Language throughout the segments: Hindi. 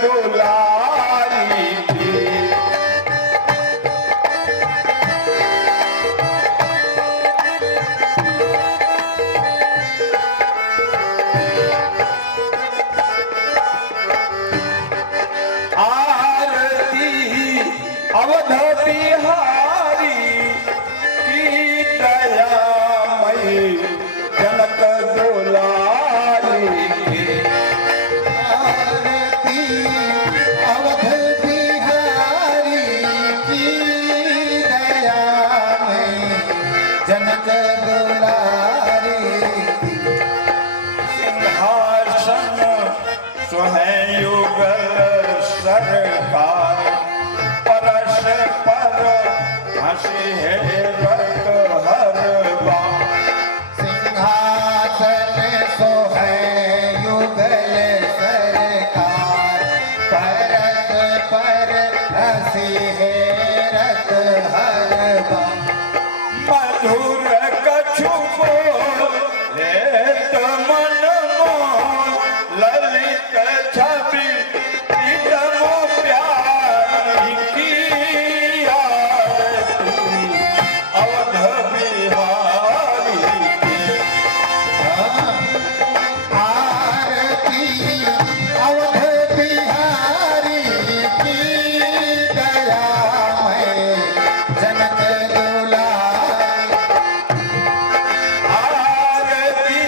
दुलारी की। आरती अवध बिहारी की दयामयी जनक दुलारी की। आरती अवध बिहारी की दयामयी जनक दुलारी की। सिंहासन स्वयं युगल सरकार परश पर हंसी है रत हर बार। सिंहासन सोहै युगल सरकार परत पर हंसी है रत हर बार। मधुर कछु बोले तो मन मोह ललित छवि प्रीतमो प्यारी की। आरती अवध बिहारी की। आरती अवध बिहारी की दयामय जनक दुलारी। आरती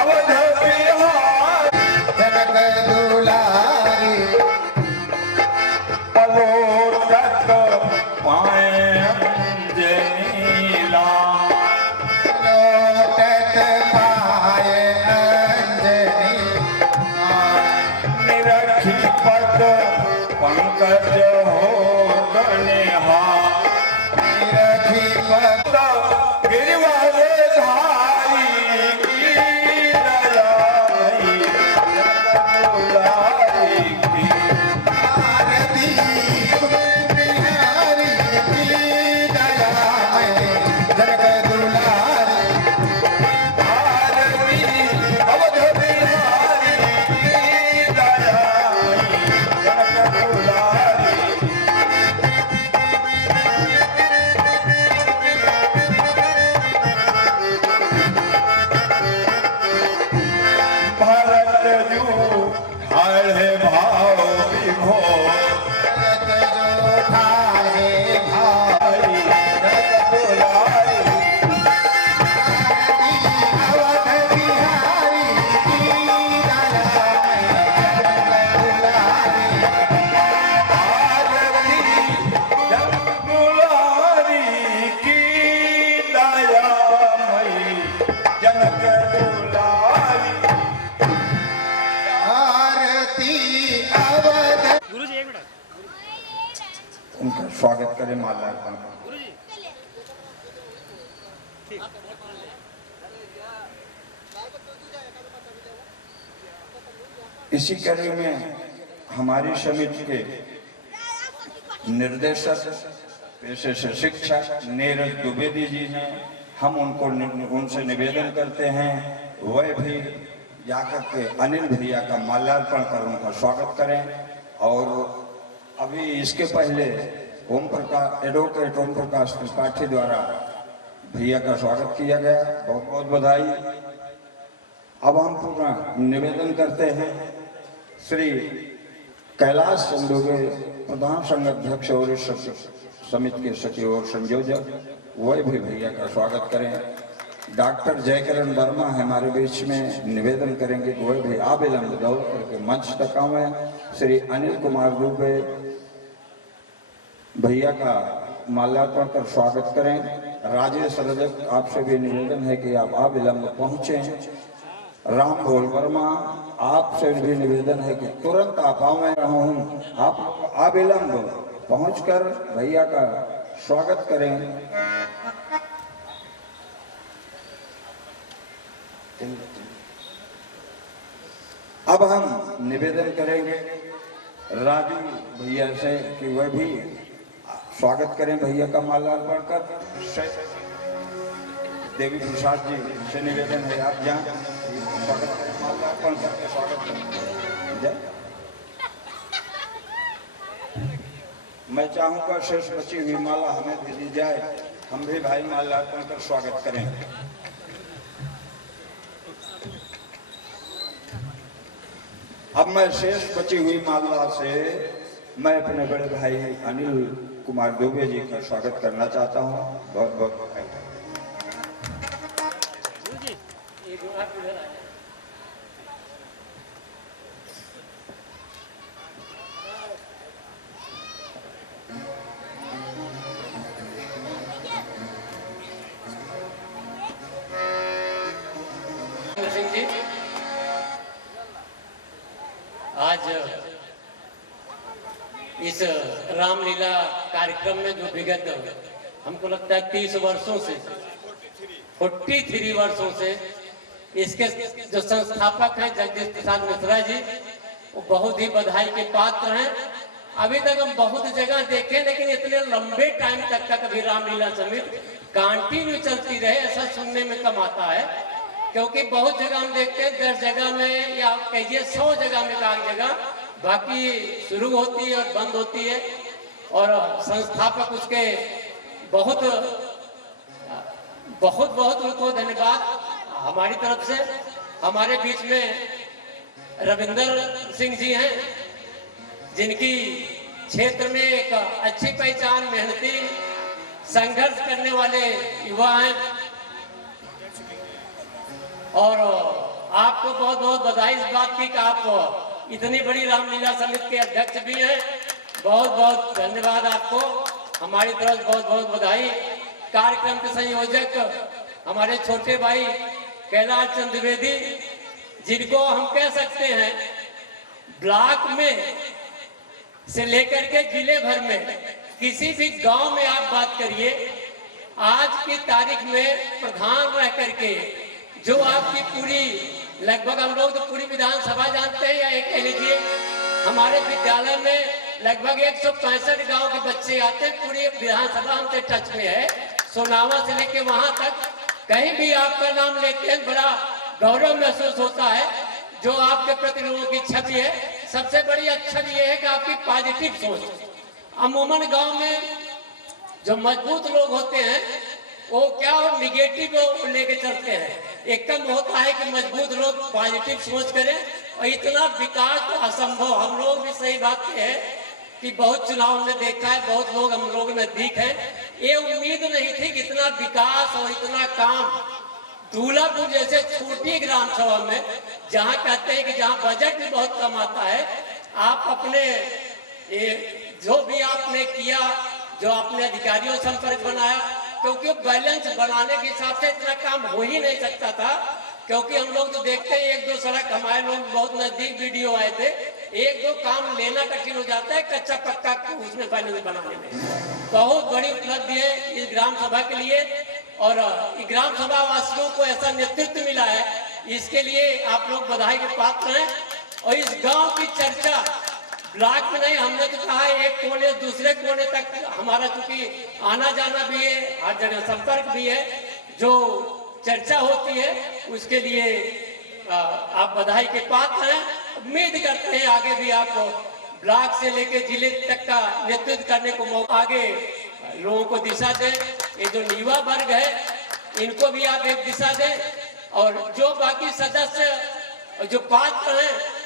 अवध बिहारी जनक दुलारी। पलोटक पाए अंजनीला। लोटत पाए अंजनी निरखी पद पंकज हो गनिहा। रखी पद गिरिवर धारी की दयामयी जनक दुलारी की। आरती बिहारी की दयामय जनक दुलारी। आरती अवध बिहारी की दयामयी जनक दुलारी। भरत जू ढाले भाव विभोर भरत जो ढाले भाव जनक दुलारी। अवध बिहारी की दयामय जनक दुलारी। आरती जनक दुलारी की दयामयी जनक दुलारी। आरती अवध। उनका स्वागत करें माल्यार्पण कर। इसी कड़ी में हमारी समिति के निर्देशक पेशे से शिक्षक नीरज द्विवेदी जी हैं। हम उनसे निवेदन करते हैं वह भी जाकर के अनिल भैया का माल्यार्पण कर उनका स्वागत करें। और अभी इसके पहले एडवोकेट ओम प्रकाश त्रिपाठी द्वारा भैया का स्वागत किया गया। बहुत बहुत बधाई। अब हम पूरा निवेदन करते हैं श्री कैलाश चंदोगे प्रधान संघ अध्यक्ष और इस समिति के सचिव और संयोजक वह भी भैया का स्वागत करें। डॉक्टर जयकरण वर्मा हमारे बीच में निवेदन करेंगे कि वह भी आविलंब दौड़ करके मंच तक आवे। श्री अनिल कुमार दुबे भैया का माल्यार्पण कर स्वागत करें। राजेश रजक आपसे भी निवेदन है कि आप अविलंब पहुंचे। राम बोल वर्मा आपसे भी निवेदन है कि तुरंत आप आवे रहा हूं। आप अविलंब पहुंचकर भैया का स्वागत करें। अब हम निवेदन करेंगे राजू भैया से कि वह भी स्वागत करें भैया का माल्यार्पण कर। देवी प्रसाद जी से निवेदन है आप जहाँ स्वागत करें, माल्यार्पण करके स्वागत करें। मैं चाहूँगा शेष बची हुई माला हमें दे दी जाए, हम भी भाई माला अर्पण कर स्वागत करें। अब मैं शेष बची हुई माला से मैं अपने बड़े भाई अनिल कुमार दुबे जी का स्वागत करना चाहता हूँ। बहुत बहुत बधाई। सिंह जी, आज इस रामलीला कार्यक्रम में जो विगत हमको लगता है 30 वर्षों से 43 वर्षों से इसके जो संस्थापक हैं जगदीश प्रसाद मिश्रा जी, वो बहुत ही बधाई के पात्र हैं। अभी तक हम बहुत जगह देखे, लेकिन इतने लंबे टाइम तक का कभी रामलीला समिति कंटिन्यू चलती रहे ऐसा सुनने में कम आता है। क्योंकि बहुत जगह हम देखते हैं 10 जगह में या कहिए 100 जगह में का जगह बाकी शुरू होती है और बंद होती है, और संस्थापक उसके बहुत बहुत बहुत उनको धन्यवाद हमारी तरफ से। हमारे बीच में रविंदर सिंह जी हैं, जिनकी क्षेत्र में एक अच्छी पहचान, मेहनती, संघर्ष करने वाले युवा हैं, और आपको बहुत बहुत बधाई इस बात की कि आप इतनी बड़ी रामलीला समिति के अध्यक्ष भी हैं। बहुत बहुत धन्यवाद आपको, हमारी तरफ बहुत बहुत बधाई। कार्यक्रम के संयोजक हमारे छोटे भाई कैलाश चंद्र द्विवेदी, जिनको हम कह सकते हैं ब्लॉक में से लेकर के जिले भर में किसी भी गांव में आप बात करिए, आज की तारीख में प्रधान रह करके जो आपकी पूरी, लगभग हम लोग तो पूरी विधानसभा जानते हैं, या एक कह लीजिए हमारे विद्यालय में लगभग 165 गांव के बच्चे आते हैं, पूरी विधानसभा हमसे टच में है। सोनावा से लेके वहां तक कहीं भी आपका नाम लेते हैं बड़ा गौरव महसूस होता है। जो आपके प्रति लोगों की छवि है, सबसे बड़ी छवि ये है कि आपकी पॉजिटिव सोच। अमूमन गांव में जो मजबूत लोग होते हैं वो क्या और निगेटिव लेके चलते हैं। एक कम होता है कि मजबूत लोग पॉजिटिव सोच करें, और इतना विकास तो असंभव। हम लोग भी सही बात है कि बहुत चुनाव में देखा है, बहुत लोग हम लोग नजदीक हैं, ये उम्मीद नहीं थी कि इतना विकास और इतना काम दूल्हापुर जैसे छोटी ग्राम सभा में, जहाँ कहते हैं कि जहाँ बजट भी बहुत कम आता है, आप अपने जो भी आपने किया, जो आपने अधिकारियों से संपर्क बनाया, क्योंकि बैलेंस बनाने के हिसाब से इतना काम हो ही नहीं सकता था। क्योंकि हम लोग तो देखते हैं 1-2 सड़क, हमारे लोग बहुत नजदीक वीडियो आए थे, 1-2 काम लेना कठिन हो जाता है कच्चा पक्का उसमें बैलेंस बनाने में। बहुत बड़ी उपलब्धि है इस ग्राम सभा के लिए, और ग्राम सभा वासियों को ऐसा नेतृत्व मिला है, इसके लिए आप लोग बधाई के पात्र हैं। और इस गांव की चर्चा ब्लॉक में नहीं, हमने तो कहा एक कोने दूसरे कोने तक हमारा चूंकि आना जाना भी है, हर जगह संपर्क भी है, जो चर्चा होती है उसके लिए आप बधाई के पात्र हैं। उम्मीद करते हैं आगे भी आप ब्लॉक से लेके जिले तक का नेतृत्व करने को मौका, आगे लोगों को दिशा दें। ये जो युवा वर्ग है इनको भी आप एक दिशा दें, और जो बाकी सदस्य जो पात्र हैं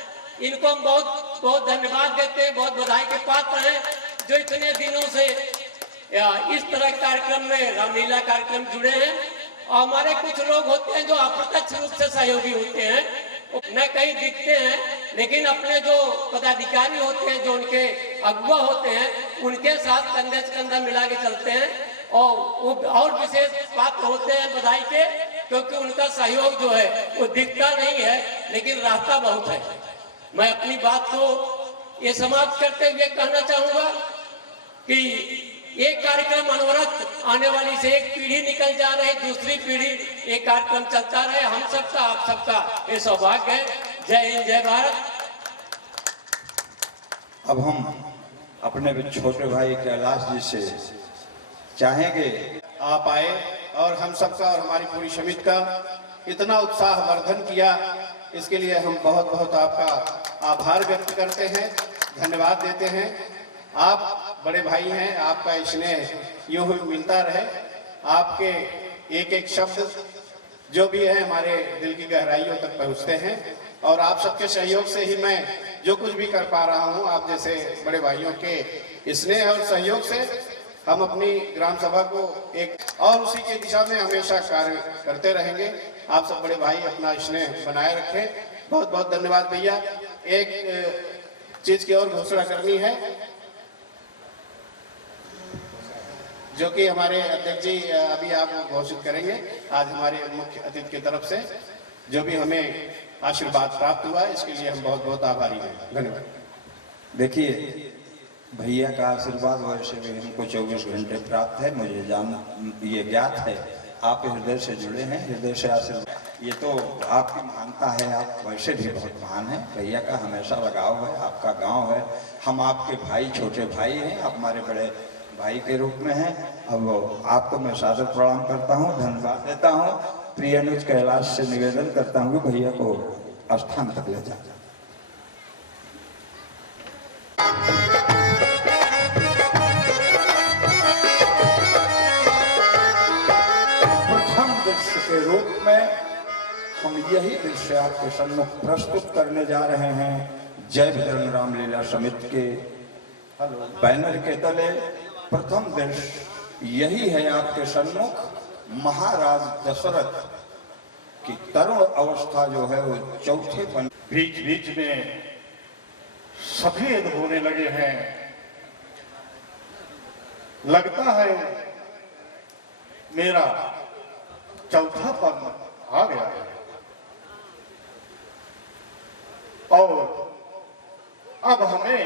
इनको हम बहुत बहुत धन्यवाद देते हैं, बहुत बधाई के पात्र हैं, जो इतने दिनों से इस तरह के कार्यक्रम में, रामलीला कार्यक्रम जुड़े हैं। और हमारे कुछ लोग होते हैं जो अप्रत्यक्ष रूप से सहयोगी होते हैं, न कहीं दिखते हैं, लेकिन अपने जो पदाधिकारी होते हैं, जो उनके अगुवा होते हैं, उनके साथ कंधे से कंधा मिला के चलते हैं, और वो और विशेष पात्र होते हैं बधाई के, क्योंकि उनका सहयोग जो है वो दिखता नहीं है लेकिन रास्ता बहुत है। मैं अपनी बात को ये समाप्त करते हुए कहना चाहूंगा कि ये कार्यक्रम अनवरत आने वाली से एक पीढ़ी निकल जा रही, दूसरी पीढ़ी ये कार्यक्रम चलता रहे। हम सबका, आप सबका ये सौभाग्य है। जय हिंद, जय भारत। अब हम अपने छोटे भाई कैलाश जी से चाहेंगे आप आए और हम सबका और हमारी पूरी समिति का इतना उत्साह वर्धन किया, इसके लिए हम बहुत बहुत आपका आभार व्यक्त करते हैं, धन्यवाद देते हैं। आप बड़े भाई हैं, आपका स्नेह यूं ही मिलता रहे। आपके एक एक शब्द जो भी है हमारे दिल की गहराइयों तक पहुंचते हैं, और आप सबके सहयोग से ही मैं जो कुछ भी कर पा रहा हूं। आप जैसे बड़े भाइयों के स्नेह और सहयोग से हम अपनी ग्राम सभा को एक और उसी की दिशा में हमेशा कार्य करते रहेंगे। आप सब बड़े भाई अपना स्नेह बनाए रखें। बहुत बहुत धन्यवाद भैया। एक चीज की और घोषणा करनी है, जो कि हमारे अध्यक्ष जी अभी आप घोषित करेंगे। आज हमारे मुख्य अतिथि की तरफ से जो भी हमें आशीर्वाद प्राप्त हुआ, इसके लिए हम बहुत बहुत आभारी हैं। धन्यवाद। देखिए, भैया का आशीर्वाद वैसे भी हमको 24 घंटे प्राप्त है, मुझे ये ज्ञात है। आप हृदय से जुड़े हैं, हृदय से आशीर्वाद, ये तो आपकी महानता है। आप वैसे भी बहुत महान हैं। भैया का हमेशा लगाव है, आपका गांव है, हम आपके भाई, छोटे भाई हैं, आप हमारे बड़े भाई के रूप में हैं। अब आपको मैं सादर प्रणाम करता हूँ, धन्यवाद देता हूँ। प्रिय अनुज कैलाश से निवेदन करता हूँ कि भैया को स्थान तक ले जाए। प्रथम दृश्य के रूप में हम यही दृश्य आपके सम्मुख प्रस्तुत करने जा रहे हैं। जय भद्रन रामलीला समिति के बैनर के तले प्रथम दृश्य यही है आपके सम्मुख। महाराज दशरथ की तरुण अवस्था जो है वो चौथे पन बीच बीच में सफेद होने लगे हैं। लगता है मेरा चौथा पन आ गया है। और अब हमें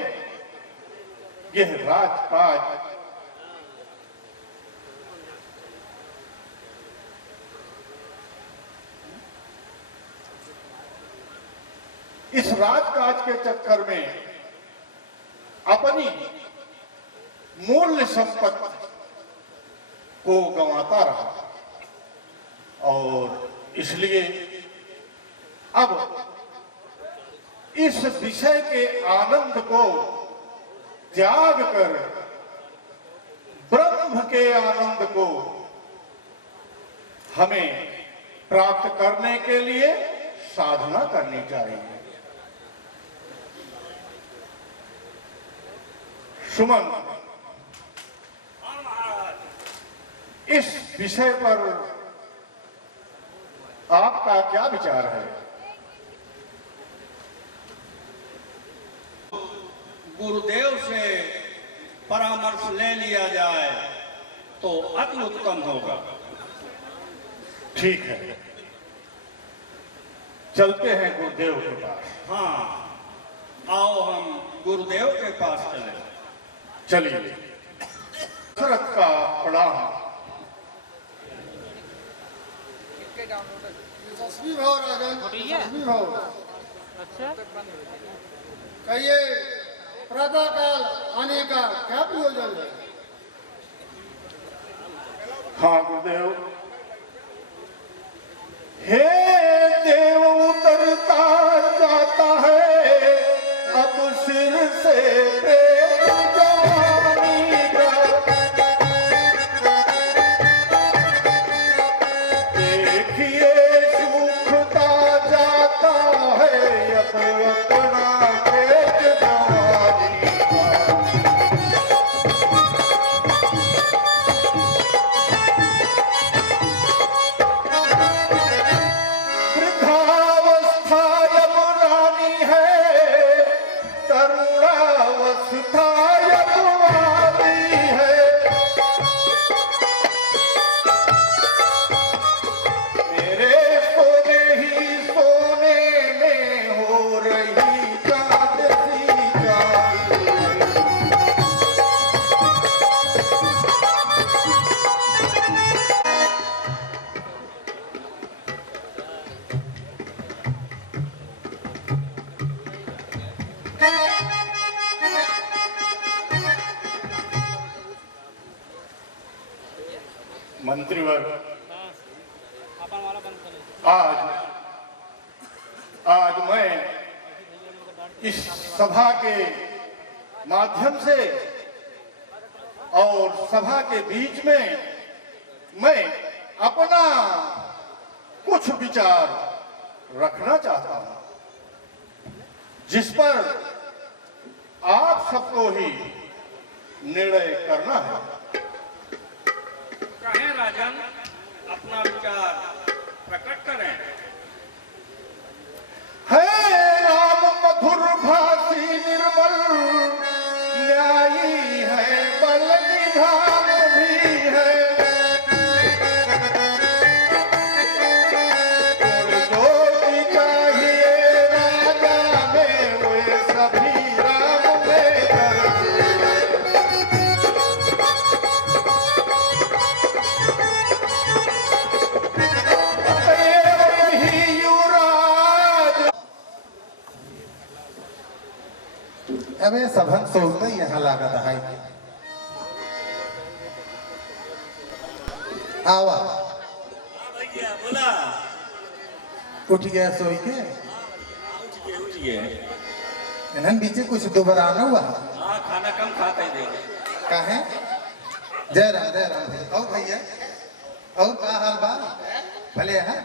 यह राजकाज इस राजकाज के चक्कर में अपनी मूल्य संपत्ति को गंवाता रहा, और इसलिए अब इस विषय के आनंद को त्याग कर ब्रह्म के आनंद को हमें प्राप्त करने के लिए साधना करनी चाहिए। सुमन, इस विषय पर आपका क्या विचार है? गुरुदेव से परामर्श ले लिया जाए तो अति उत्तम होगा। ठीक है, चलते हैं गुरुदेव के पास। हाँ, आओ हम गुरुदेव के पास चले। चलिए। दशरथ का प्रणाम। यशस्वी भाव राजन, यशस्वी भाव। अच्छा, कहिए प्रातःकाल आने का क्या प्रयोजन है? हाँ गुरुदेव। हे देव उतरता जाता है अब सिर से जवानी का। देखिए सूखता जाता है अब अपना खेत जवानी का। वृद्धावस्था अब रानी है, तरुणावस्था अब वाली है। मेरे सोने ही सोने में हो रही चांद सी चांदी है। मंत्रीवर्ग, आज मैं इस सभा के माध्यम से और सभा के बीच में मैं अपना कुछ विचार रखना चाहता हूं, जिस पर आप सबको ही निर्णय करना है। कहें राजन, अपना विचार प्रकट करें। है राम मधुर भाषी निर्मल, न्यायी है बल निधान भी है। जो चाहिए राजा में वे सभी राम में ही युवराज। अबे सबन सोचते यहाँ लागत है। आवा बोला उठ गया सोई के उठ गए। इन्हन बीचे कुछ दोबारा न हुआ हाँ, खाना कम खाता ही देगा। काहे जय राम भाई। और भैया और का हाल बा भले है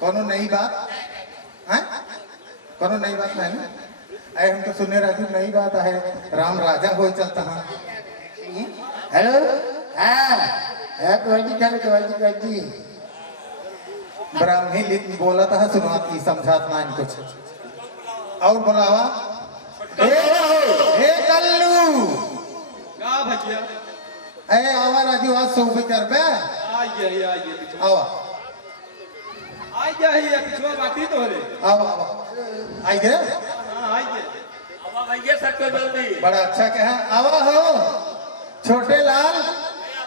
कोनो नई बात है? कोनो नई बात नहीं अरे हम तो सुने राजू नई बात है राम राजा हो चलता है। हेलो जी ब्राह्मी लिख बोला था सुनवात की समझात ना कुछ और बुलावा। ए कल्लू का भैया ए आवा राजू आज सो विचार पे आइए आवा आइए पिछवा बाकी तो रे। आवा आई गए हाँ आइए। अब आइए सबको जल्दी। बड़ा अच्छा कहा आवा हो छोटे लाल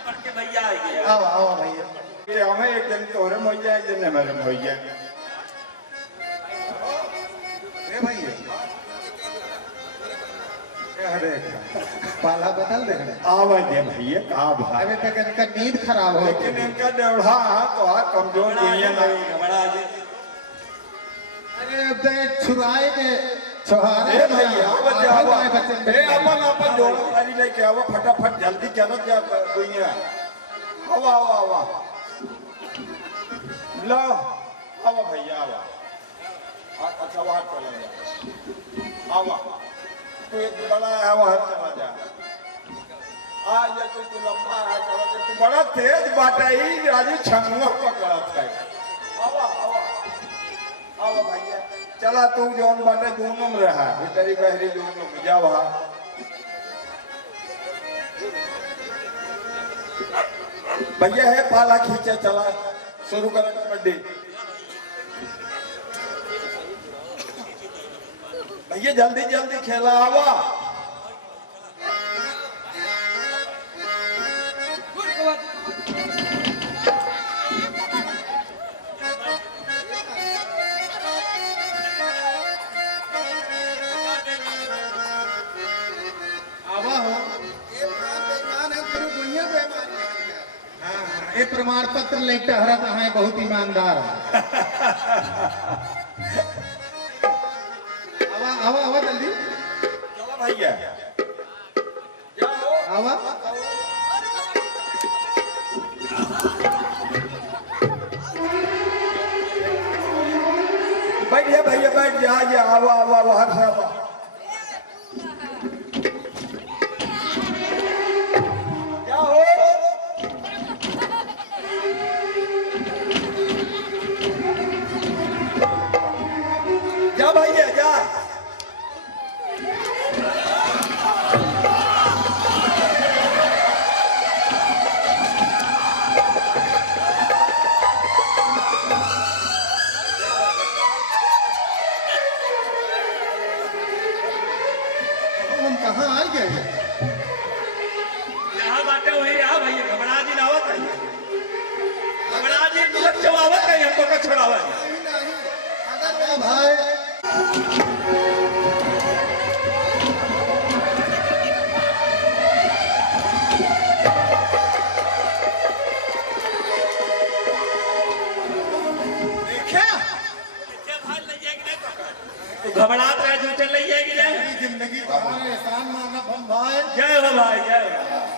बढ़ के भैया आइए। आवा आवा भैया ये हमें एक दिन तोरे मैया एक दिन मेरे मैया। ए भैया अरे पाला बदल दे आवाज दे भैया का भाई। अबे तक इनका नींद खराब हो लेकिन इनका डेढ़ा तो कमजोर दुनिया नहीं। बड़ा जी अरे अब तो छुराए के छोहारे ए भैया बचाओ बच्चे ए अपन जोड़ो वाली लेके आओ फटाफट जल्दी चलो जा दुनिया। आवा आवा आवा लो आवा भैया आवा। अच्छा वहां चला जा। आवा तू एक बड़ा है वहां चला जा। आ जा तू लंबा है चला जा। तू बड़ा तेज बाटा ही राजू छंगवा पकड़ा था। आवा आवा आवा भैया चला तू जोन बाटे दोनों में रहा भीतरी बहरी दोनों में जा वहां। भैया है पाला खींचा चला शुरू करा कबड्डी। भैया जल्दी जल्दी खेला आवा। आवा हो ये प्रमाण पत्र ले टहरत है बहुत ईमानदार है। आवा आवा आवा जल्दी चला भैया जाओ आवा बैठ जा भैया बैठ जा आवा आवा बाहर से आवा। जाओ जा भैया जा। हम कहाँ आ गए यहाँ बातें हुई यहाँ भैया घबरा जी नावत है। घबरा जी तुरंत जवाबत है हमको का छोड़ावा। भाई देखा घबरात रहे जो चल रही है कि नहीं। जिंदगी का हमारे एहसान मानब हम भाई जय हो भाई जय हो।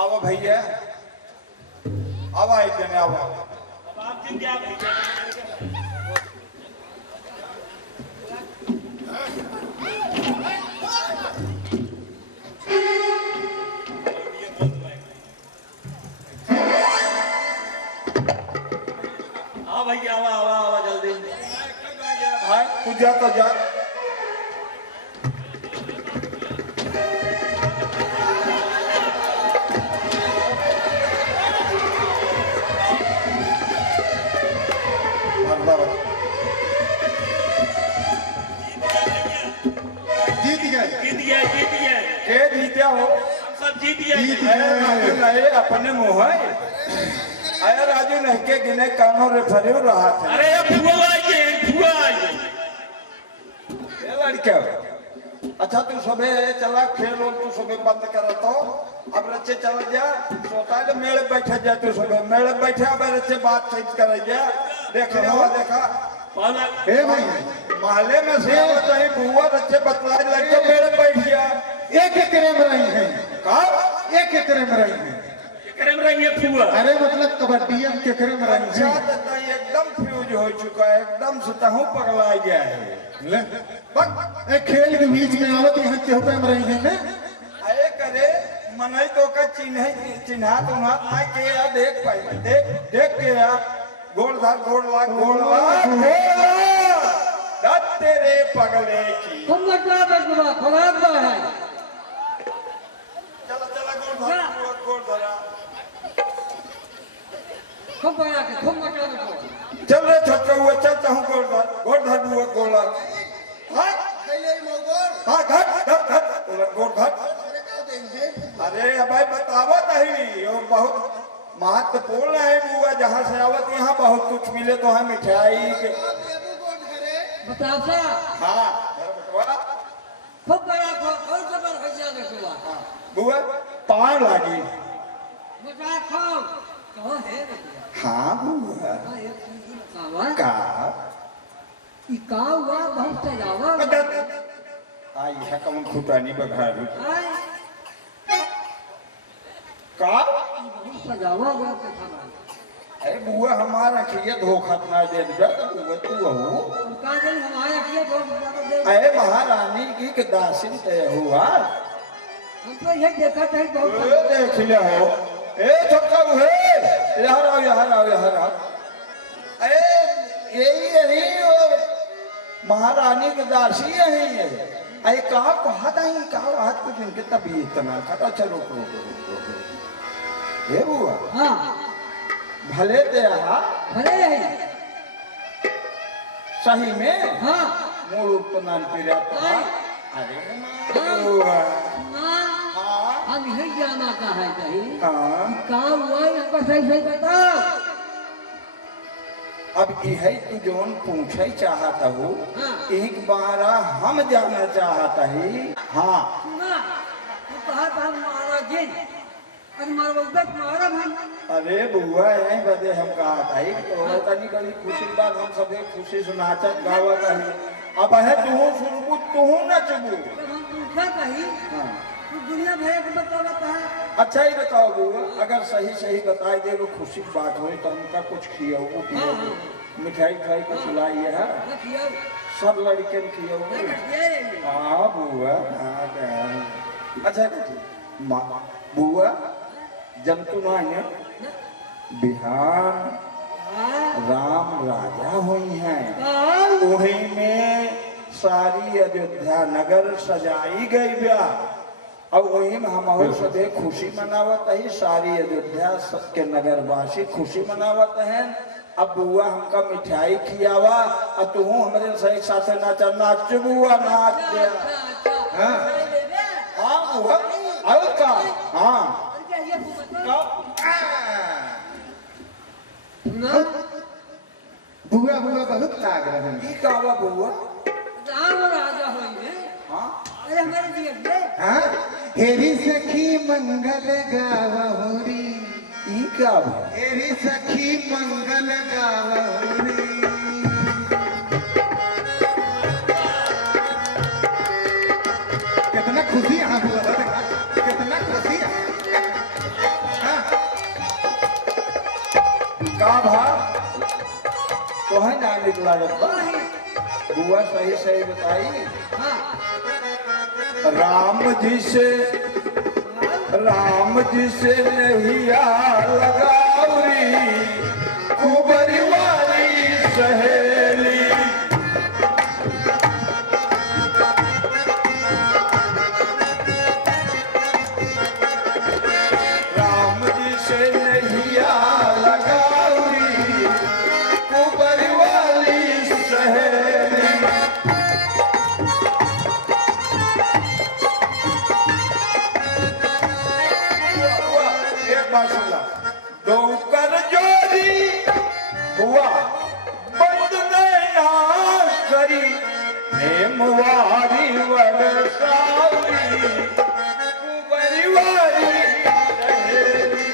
आओ भैया, आओ एक जने आओ। अब आप जिन क्या हाँ भैया आवा आवा आवा जल्दी हाँ तू जा तो जा। जीत गए जीत गए जीत गए के जीत्या हो? हम सब जीत गए जीत अरे राजू नहीं अपने मुँह है। अरे राजू नहीं के गिने कानों रेफरी रहा था। अरे ये फुआ आइए ये लड़के अच्छा तू सुबह चला खेल और तू सुबह बंद करा तो अब रच्चे चला जा सोता है मेले बैठे जा तू सुबह मेले बैठे अब रच्चे बात सही कर जा देखने हुआ देखा पाला ए भाई महल्ले में से होता है बुआ रच्चे बतलाए लड़के मेले बैठ गया एक एकरे में रही है कहा एक एकरे में रही है करे में रहेंगे फुआ अरे मतलब कबड्डी हम केकरे में रही अच्छा है दादा एकदम फ्यूज हो चुका है एकदम सुतहू पगला गया है ले बक ए खेल के बीच में आवत यहाँ केहू पे में रही है ने अरे करे मनई तो का चिन्हा तुम्हा ना के या देख पाई देख के या गोड़ लाग दत तेरे पगले की तुम लगता है खराब है चला गोड़ धरा खूब बड़ा के खूब मचा दो चल रे छोटा हुआ चलता हूँ गोड़ धर बुआ गोला हाँ हाँ घट गोड़ घट अरे अब भाई बतावत नहीं और बहुत महत्वपूर्ण है बुआ जहाँ से आवत यहाँ बहुत कुछ मिले तो है मिठाई के बताओ सा हाँ खूब बड़ा कौन सा बार भैया देखूंगा बुआ पार लागी बता खाओ कहाँ है हाँ बुआ कावा का का हुआ बहुत सजावा आई है कम खुटानी बघारू आय का बहुत सजावा हुआ के खाना अरे बुआ हमारा खिया धोखा ना दे दे तो बुआ तू हो का दिन हमारे अकेले बहुत ज्यादा दे अरे महारानी की के दासिन तय हुआ हम तो ये देखा था बहुत ए देख ले हो ए छोटा है यहाँ आओ अरे यही और महारानी के दासी यही है अरे कहा बात कुछ इनके तबीयत ना खाता चलो रुको हे बुआ हाँ भले ते रहा भले रही सही में हाँ मूल तो नान पीरा अरे बुआ ना हाँ हम यही जाना का है कहीं हाँ काम हुआ यहाँ पर सही बता अब यही तू जोन पूछे चाहता हूँ हाँ। एक बार हम जानना चाहता ही हाँ सुना तू कहा था हमारा जिन अरे मारा मारा भाई अरे बुआ यही बदे हम कहा था ही तो तनी बड़ी खुशी की बात हम सबे खुशी सुनाचत गावत है अब है तू सुनबू तू नचबू जब हम पूछा कहीं हाँ तो दुनिया भर के बता है अच्छा ही बताओ बुआ अगर सही बता दे वो खुशी की बात हो तो हमका कुछ खियाओ पियाओ मिठाई खाई को खिलाई है सब लड़के खियाओ हाँ बुआ अच्छा बुआ जंतु ने बिहार राम राजा हुई हैं वही में सारी अयोध्या नगर सजाई गई ब्याह और वही में हम सभी खुशी मनावत है सारी अयोध्या के नगरवासी खुशी मनावत हैं अब बुआ हमका मिठाई खियावा और तू हमारे सही साथ नाचा नाच बुआ नाच दे हाँ हाँ बुआ और का हाँ बुआ बहुत लाग रहे हैं की कहवा बुआ राम राजा होंगे हाँ अरे हमारे दिए हाँ हेरी सखी मंगल गावहुरी ई क्या बा हेरी सखी मंगल गावहुरी तो है ना निकला बुआ सही सही बताई। राम जी से नैया लगावरी कुबरी वाली सहेली। राम जी से नैया लगावरी कुबरी वाली सहेली। दो कर जोड़ी हुआ बंद नैना करी प्रेमवारी वरसावरी कुंवरी वाली सहेली।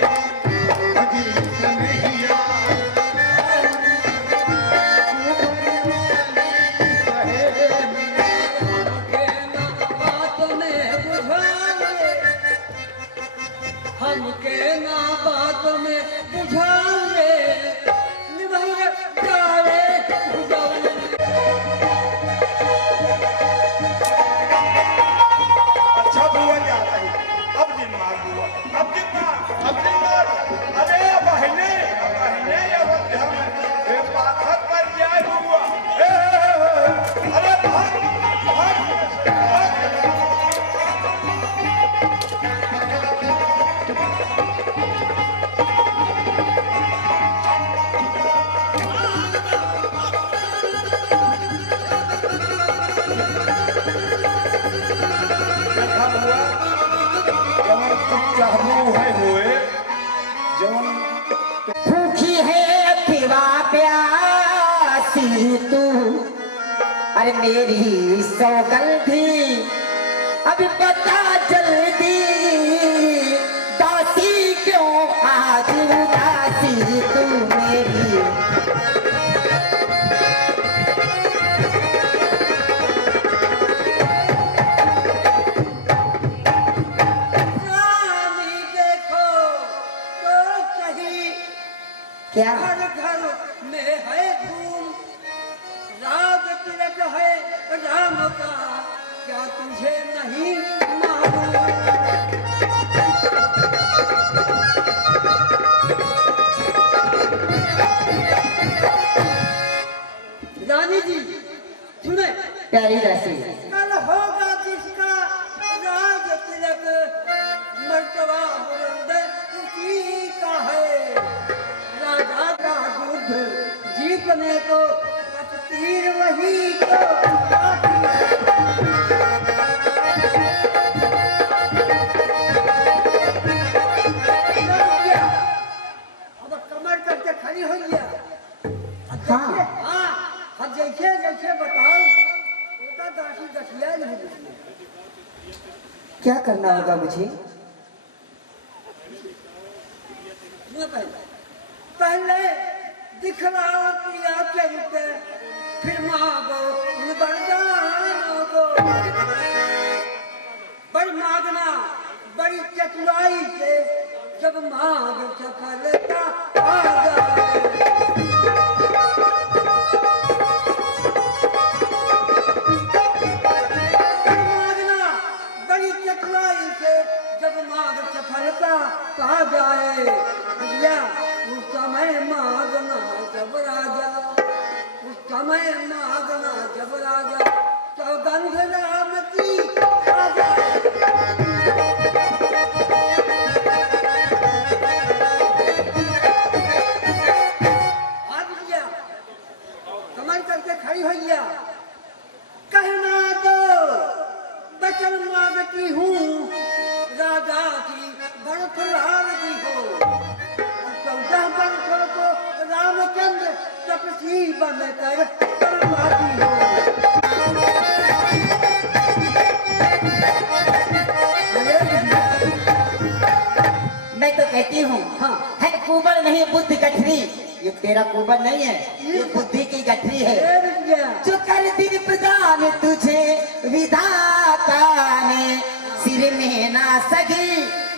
हमके ना बात में बुझावे निभावे प्यारे बुझावे। अच्छा बुआ जाता है अब दिन मार बुआ अब दिन मार अरे बहने अयोध्या में ये पाथर पर जाए बुआ अरे भाग चाहू है हुए जवन भूखी है पिवा प्यासी तू अरे मेरी सौगंधी अभी बता जल्दी दासी क्यों आज उदासी तू मेरी। क्या घर घर में है धूम राग तिलक है राम का क्या तुझे नहीं मालूम। रानी जी सुने प्यारी दासी कल होगा जिसका राग तिलक मर्तबा बुलंद उसी का है। राजा का युद्ध जीतने को तीर वही तो अब कमर करके खड़ी हो गया। हाँ अब जैसे जैसे बताओ उसका दासी दसिया नहीं। क्या करना होगा मुझे? पहले दिखलाओ प्रिया चरित्र फिर मांगो वरदानों को। बड़ी मांगना बड़ी चतुराई से जब मांग सफलता आ जाए। मांगना बड़ी चतुराई से जब मांग सफलता आ जाए। भैया उस समय मांगना जब राजा उस समय मांगना जब राजा सौगंध राम की आ जाए। कमर करके खड़ी हो गया। कहना दो बचन मांगती हूँ राजा की भरत लाल जी हो। 14 वर्षों को रामचंद्र तपसी बनकर करवाती हो। मैं तो कहती हूँ है कुंवर नहीं बुद्धि गठरी। ये तेरा कुंवर नहीं है ये बुद्धि की गठरी है। जो कर दी प्रदान तुझे विधाता ने सिर में ना सगी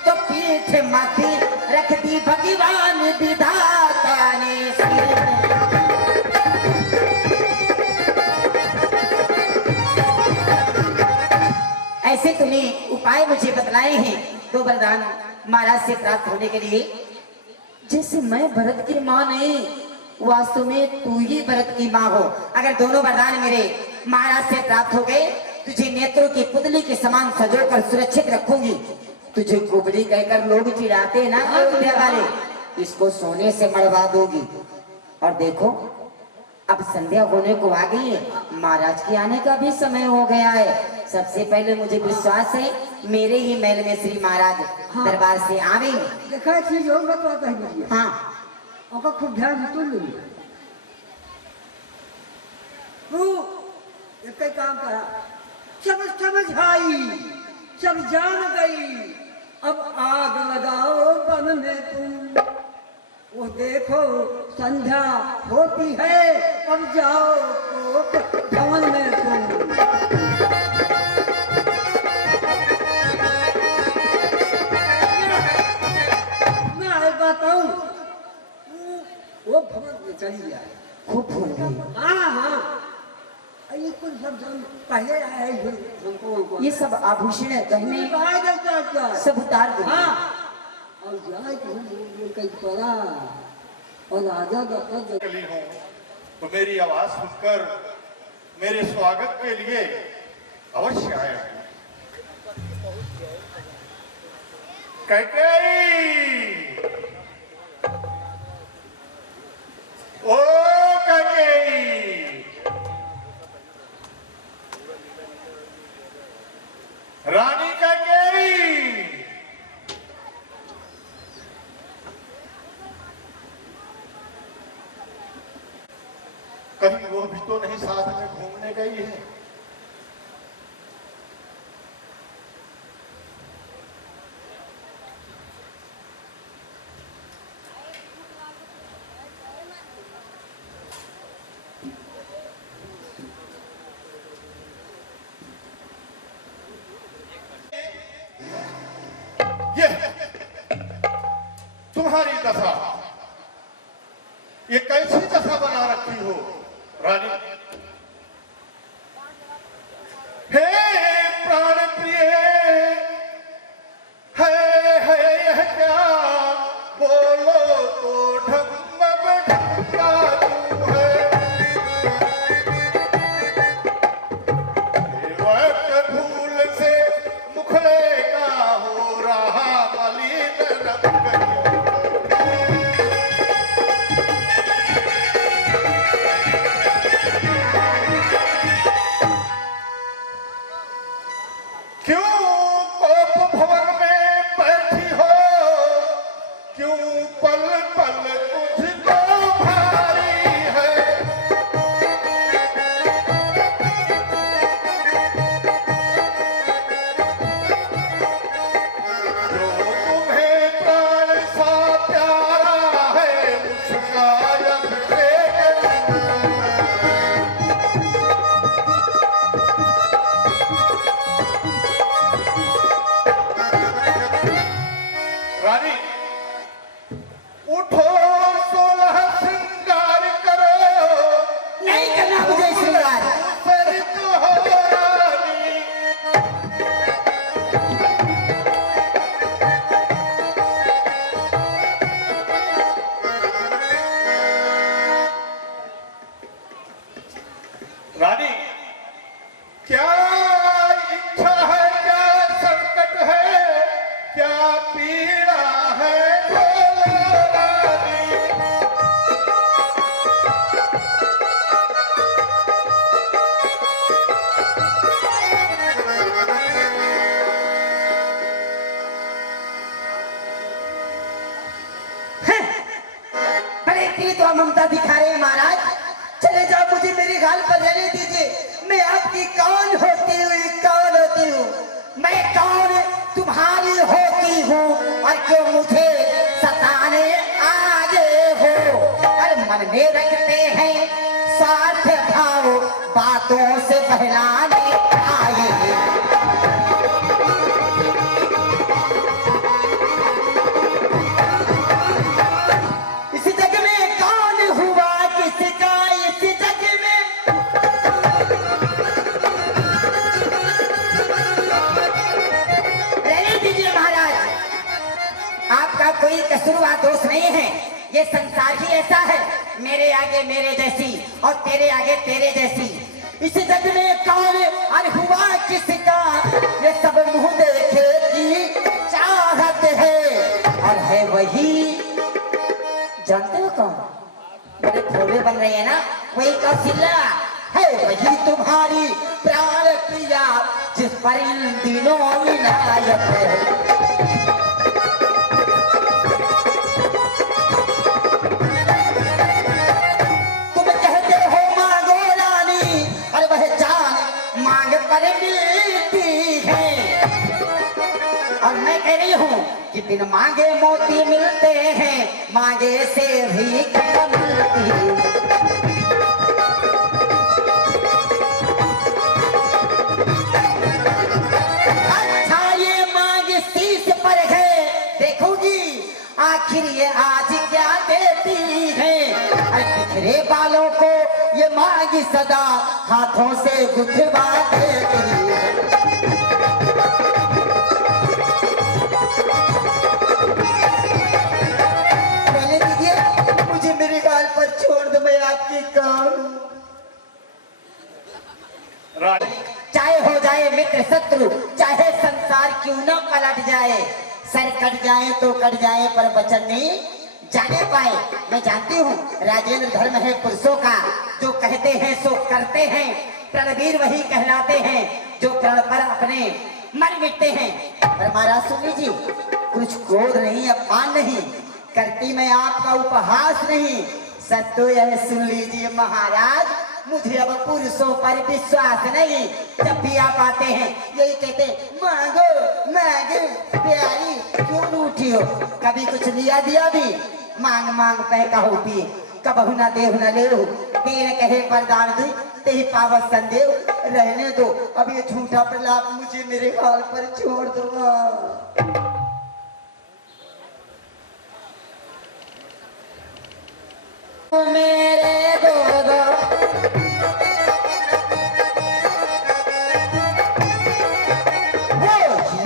तो पीठ माथी रख दी भगवान विधाता ने सिर में। उपाय मुझे बतलाए हैं दो वरदान महाराज से प्राप्त होने के लिए। जैसे मैं भरत की माँ नहीं, वास्तव में तू ही भरत की माँ हो। अगर दोनों वरदान मेरे महाराज से प्राप्त हो गए, तुझे नेत्रों की पुतली के समान सजोकर सुरक्षित रखूंगी। तुझे कुबड़ी कहकर लोग चिढ़ाते ना अयोध्या वाले, इसको सोने से मरवा दोगी। और देखो अब संध्या होने को आ गई है, महाराज के आने का भी समय हो गया है। सबसे पहले मुझे विश्वास है मेरे ही महल में श्री महाराज दरबार से आवेंगे। देखा चीज और बतलाता है। हाँ और खूब ध्यान से सुन लो। तू एक ही काम करा, सब समझ आई, सब जान गई, अब आग लगाओ बन में तुम। वो देखो संध्या होती है, अब जाओ तो भवन में तुम। मैं बताऊं वो भवन में चली जाए। खूब भूल गई। हाँ हाँ, ये कुछ सब जन पहले आए हमको ये सब आभूषण गहने क्या सब उतार दो। हाँ, और जाए कि हम कहीं पड़ा और राजा दशरथ चली हूँ तो मेरी आवाज सुनकर मेरे स्वागत के लिए अवश्य आए। कैकेयी, ओ कैकेयी, रानी कैकेयी, कहीं वो भी तो नहीं साथ में घूमने गई है। ये तुम्हारी दशा, ये कैसी दशा बना रखी हो रानी? हे प्राण प्रिय, है यह क्या? बोलो तो ढंग ढंगा तू है। वक्त भूल से मुखड़े का हो रहा मलिन रंग। क्यों कोप भवन में बैठी हो? क्यों पल पल तुझको भारी है? जो तुम्हें प्राण सा प्यारा है, उसका अभिषेक रानी, उठो 16 श्रृंगार करो। नहीं करना मुझे श्रृंगार। सरित हो रानी, रानी क्या इच्छा है, क्या संकट है, क्या पीड़ा है? बोलो रानी। बड़े प्रीत और ममता दिखा रहे हैं महाराज। चले जाओ, मुझे मेरी गाल पर रहने दीजिए। मैं आपकी कौन होती हूँ? मैं कौन तुम्हारी होती हूँ और क्यों मुझे सताने आए हो? और मन में रखते हैं स्वार्थ भाव, बातों से बहलाने आए। इस जग में कौन हुआ किसका? इस जग में दोष नहीं है, ये संसार ही ऐसा है। मेरे आगे मेरे जैसी और तेरे आगे तेरे जैसी। इस जग में कौन और हुआ किसका, ये सब मुंह देखे की चाहत है। और है वही, जानते हो कौन? बड़े भोले बन रहे हैं ना, वही कौशल्या है। वही तुम्हारी प्राण प्रिया, जिस पर इन दिनों इनायत है। तुम कहते हो मांगो रानी, और वह जान मांग पर मिलती है। और मैं कह रही हूँ कि बिन मांगे मोती मिलते हैं, मांगे से भी कम मिलती है। अच्छा ये मांग शीश पर है, देखोगी आखिर ये आज क्या देती है। बिखरे बालों को ये मांग सदा हाथों से गुथवा देती है। मुझे मेरे गाल पर छोड़ दो, मैं आपकी कौन? चाहे हो जाए मित्र शत्रु, चाहे संसार क्यों न पलट जाए, सर कट जाए तो कट जाए पर वचन नहीं जाने पाए। मैं जानती हूँ राजेंद्र धर्म है पुरुषों का, जो कहते हैं सो करते हैं। रणवीर वही कहलाते हैं जो प्रण पर अपने मर मिटते हैं। पर महाराज सुन लीजिए, कुछ क्रोध नहीं, अपमान नहीं करती मैं आपका उपहास नहीं। सच तो यह सुन लीजिए महाराज, मुझे अब पुरुषों पर विश्वास नहीं। जब भी आप आते हैं यही कहते मांगो मांगो प्यारी, क्यों रूठी हो? कभी कुछ लिया दिया भी? मांग मांग पे कहो पी, कबहु ना देहु न ले, तेरे कहे वरदान दी ते पावत संदेव। रहने दो अब ये झूठा प्रलाप, मुझे मेरे हाल पर छोड़ दो। मेरे दो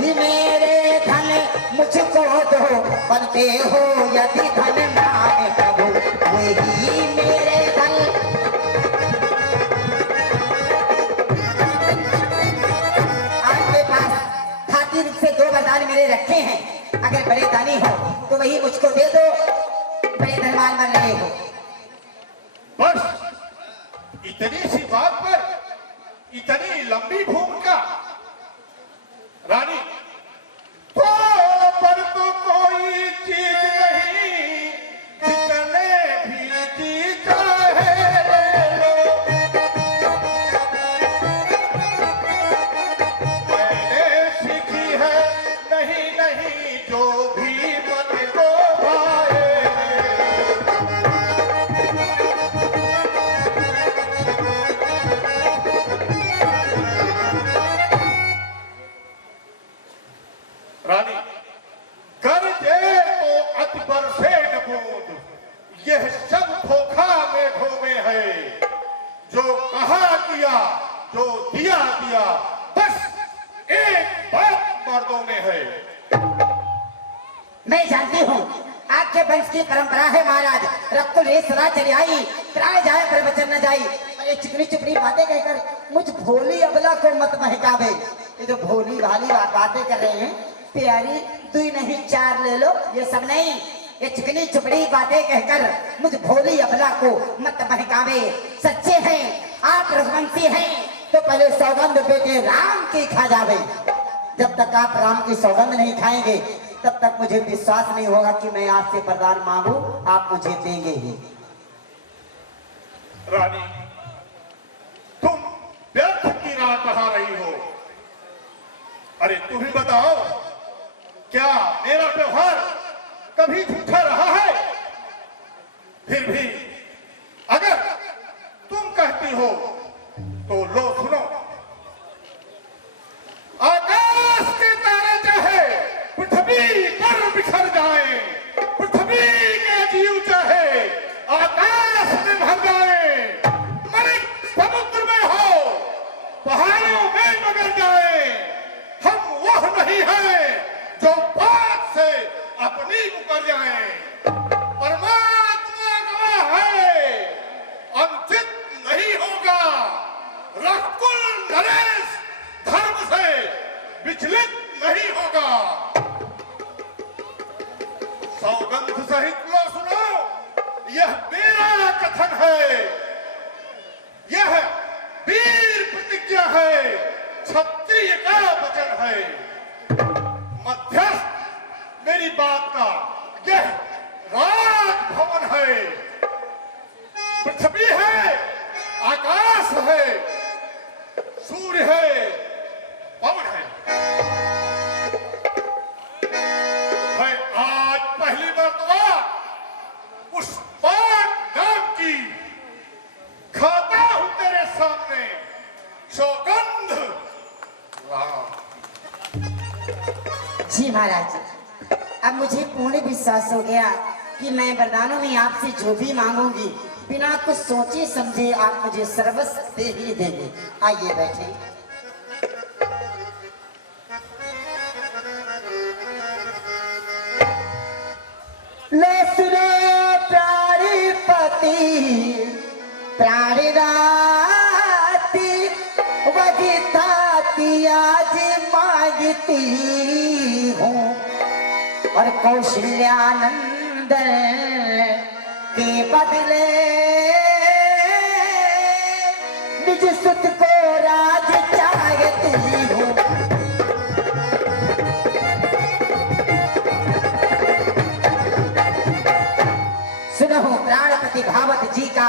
मेरे धन मुझको दो, बनते हो यदि धन नाम प्रभु, वही मेरे धन। आपके पास खातिर से 2 वरदान मेरे रखे हैं, अगर बड़े दानी हो तो वही मुझको दे दो। बड़े धनवान बन रहे हो। बस इतनी सी बात पर इतनी लंबी भूमिका? रानी तो पर तो कोई चीज नहीं, जितने भी चीज चाहे ले लो। मैंने सीखी है नहीं नहीं जो भी मन को भाए। रानी कर्जे तो अति बरसे न बूंद, यह सब धोखा मेघों में है। जो कहा किया, जो दिया दिया, बस एक बात मर्दों में है। मैं जानती हूँ आपके वंश की परंपरा है महाराज, रक्त ले सदा चली आई, त्राय जाए पर वचन न जाई। ये चिकनी चिकनी बातें कहकर मुझ भोली अबला को मत महकावे। ये जो भोली भाली बातें कर रहे हैं, प्यारी 2 नहीं 4 ले लो, ये सब नहीं। ये चिकनी चुपड़ी बातें कहकर मुझ भोली अबला को मत महकावे। सच्चे हैं आप, रघुवंशी हैं तो पहले सौगंध बेटे राम की खा जावे। जब तक आप राम की सौगंध नहीं खाएंगे तब तक मुझे विश्वास नहीं होगा कि मैं आपसे वरदान मांगू आप मुझे देंगे ही। रानी तुम व्यर्थ की राह बढ़ा रही हो। अरे तुम ही बताओ, क्या मेरा व्यवहार कभी झूठा रहा है? फिर भी अगर तुम कहती हो तो लो सुनो। आकाश के तारे चाहे पृथ्वी पर बिखर जाए, पृथ्वी के जीव चाहे आकाश में भर जाए, मलिक समुद्र में हो, पहाड़ों में मगर जाए, हम वह नहीं है जो बात से अपनी मुकर जाए। क्षत्रिय का वचन है। मध्यस्थ मेरी बात का यह राजभवन है। पृथ्वी है, आकाश है, सूर्य है, पवन है। मैं आज पहली मर्तबा उस पाक नाम की खाता हूं तेरे सामने सौगंध। राम। जी महाराज, अब मुझे पूर्ण विश्वास हो गया कि मैं वरदानों में आपसे जो भी मांगूंगी बिना कुछ सोचे समझे आप मुझे सर्वस्व दे ही देंगे। आइए बैठे। ले सुनो प्राणीपति प्राणनाथी वगिताती आज मांगती हूँ और कौशल्यानंद के बदले निज सुत को राज चाहती हूँ। सुनो प्राणपति भावत जी का,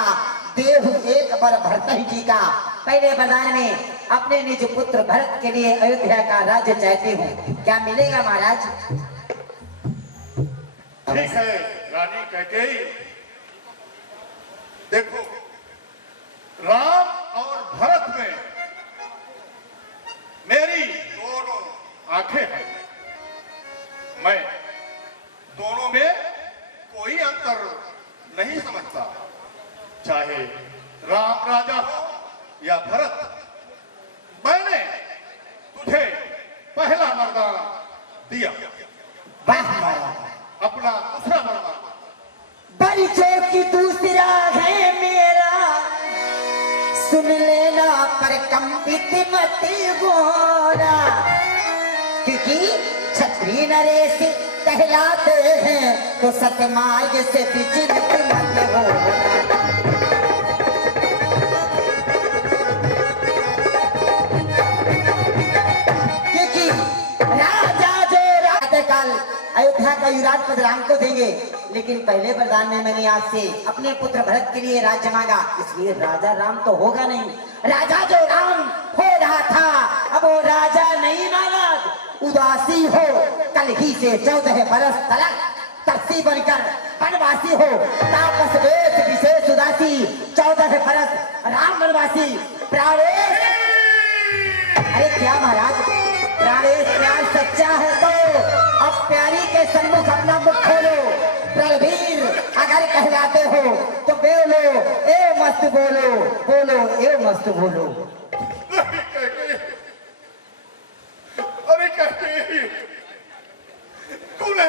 देव एक बार भरत जी का। पहले वरदान में अपने निज पुत्र भरत के लिए अयोध्या का राज्य चाहती हूँ, क्या मिलेगा महाराज? ठीक है रानी कैकेयी, देखो राम और भरत में मेरी दोनों आंखें हैं। मैं दोनों में कोई अंतर नहीं समझता, चाहे राम राजा हो या भरत। मैंने तुझे पहला वरदान दिया, अपना दूसरा वरदान परिचय की दूसरा है मेरा, सुन लेना पर कंपित मती गोरा, क्योंकि क्षत्रिय नरेश कहलाते हैं तो सतमार्ग से विचलित मत होना। क्योंकि राजा जो काल अयोध्या का युवराज पद राम को देंगे, लेकिन पहले वरदान में मैंने आपसे अपने पुत्र भरत के लिए राज्य मांगा, इसलिए राजा राम तो होगा नहीं। राजा जो राम हो रहा था अब वो राजा नहीं माना, उदासी हो कल ही से 14 बरस तलक तपसी बनकर वनवासी हो, तापस वेश विशेष उदासी 14 बरस राम वनवासी। प्राणेश, अरे क्या महाराज, प्राणेश प्यार सच्चा है तो अब प्यारी के सन्मुख अपना मुख खोलो। प्रवीर अगर कहलाते हो तो बोलो ए मस्त बोलो, बोलो ए मस्त बोलो। अरे कैकेयी, तूने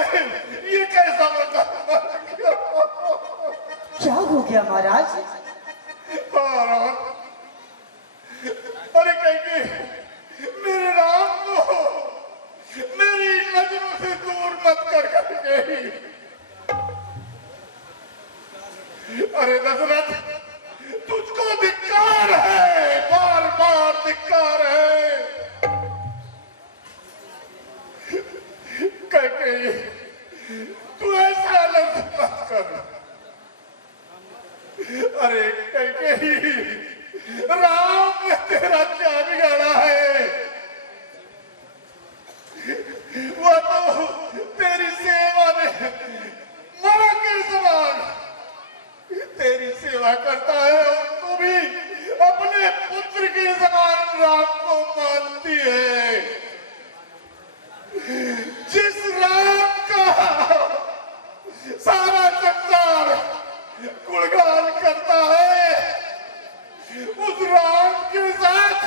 ये कैसा वरदान किया? क्या हो गया महाराज? अरे कैकेयी, मेरे राम को मेरी नजरों से दूर मत कर कैकेयी। अरे दशरथ, तुझको धिक्कार है, बार बार धिक्कार है। कैकेयी, तू ऐसा लफ्ज मत कर। अरे कैकेयी, राम ने तेरा क्या बिगाड़ा है? वो तो तेरी सेवा में मां के समान तेरी सेवा करता है, और तू भी अपने पुत्र के समान राम को मानती है। जिस राम का सारा संसार गुणगान करता है, उस राम के साथ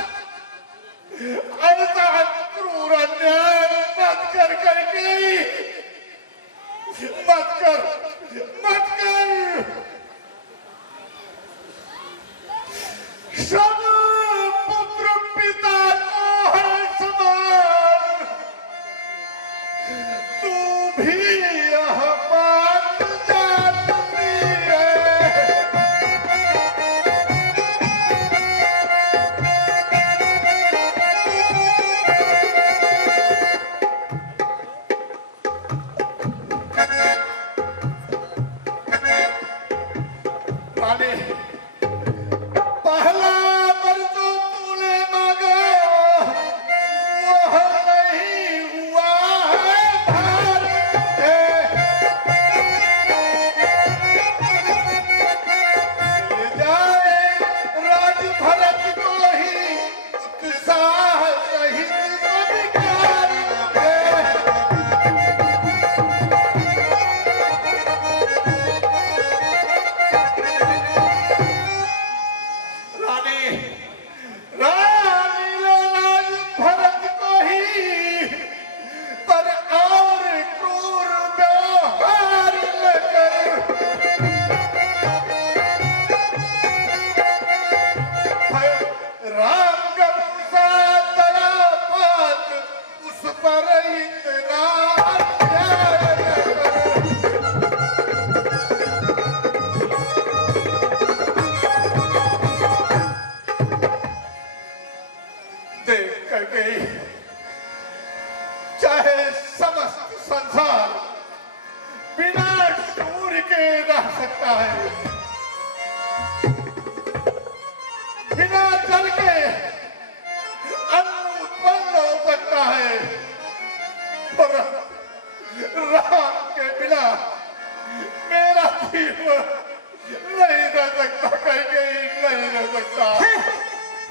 ऐसा क्रूर अन्याय मत कर कैकेयी, मत कर, मत कर। सब पुत्र पिता को है समान, तू भी यह बात जानती है। राम गमसा दया पात उस पर इतना अन्याय न कर। देख कर गई चाहे समस्त संसार बिना सूर्य के रह सकता है, बिना जल के अन्न उत्पन्न हो सकता है, पर राम के बिना मेरा जीवन नहीं रह सकता, कहीं नहीं रह सकता।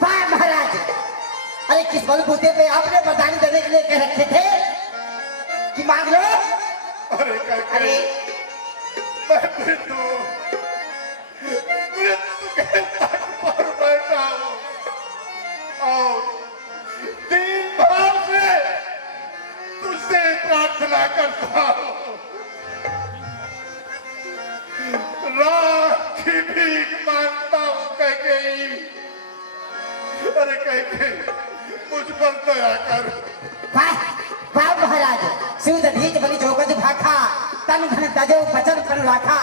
वाह महाराज, अरे किस बलबूते पे आपने वरदान देने के लिए कह रखे थे कि मांग लो? अरे अरे मैं मृत्यु के तट पर बैठा हूँ और दिन भर से तुझसे प्रार्थना करता हूँ, राम की भीख मांगता हूँ कैकेयी, अरे कैकेयी मुझ पर दया कर। वाह वाह महाराज, शिव दधीच बलि जोगज भाखा, तन धन तजो बचन पर राखा।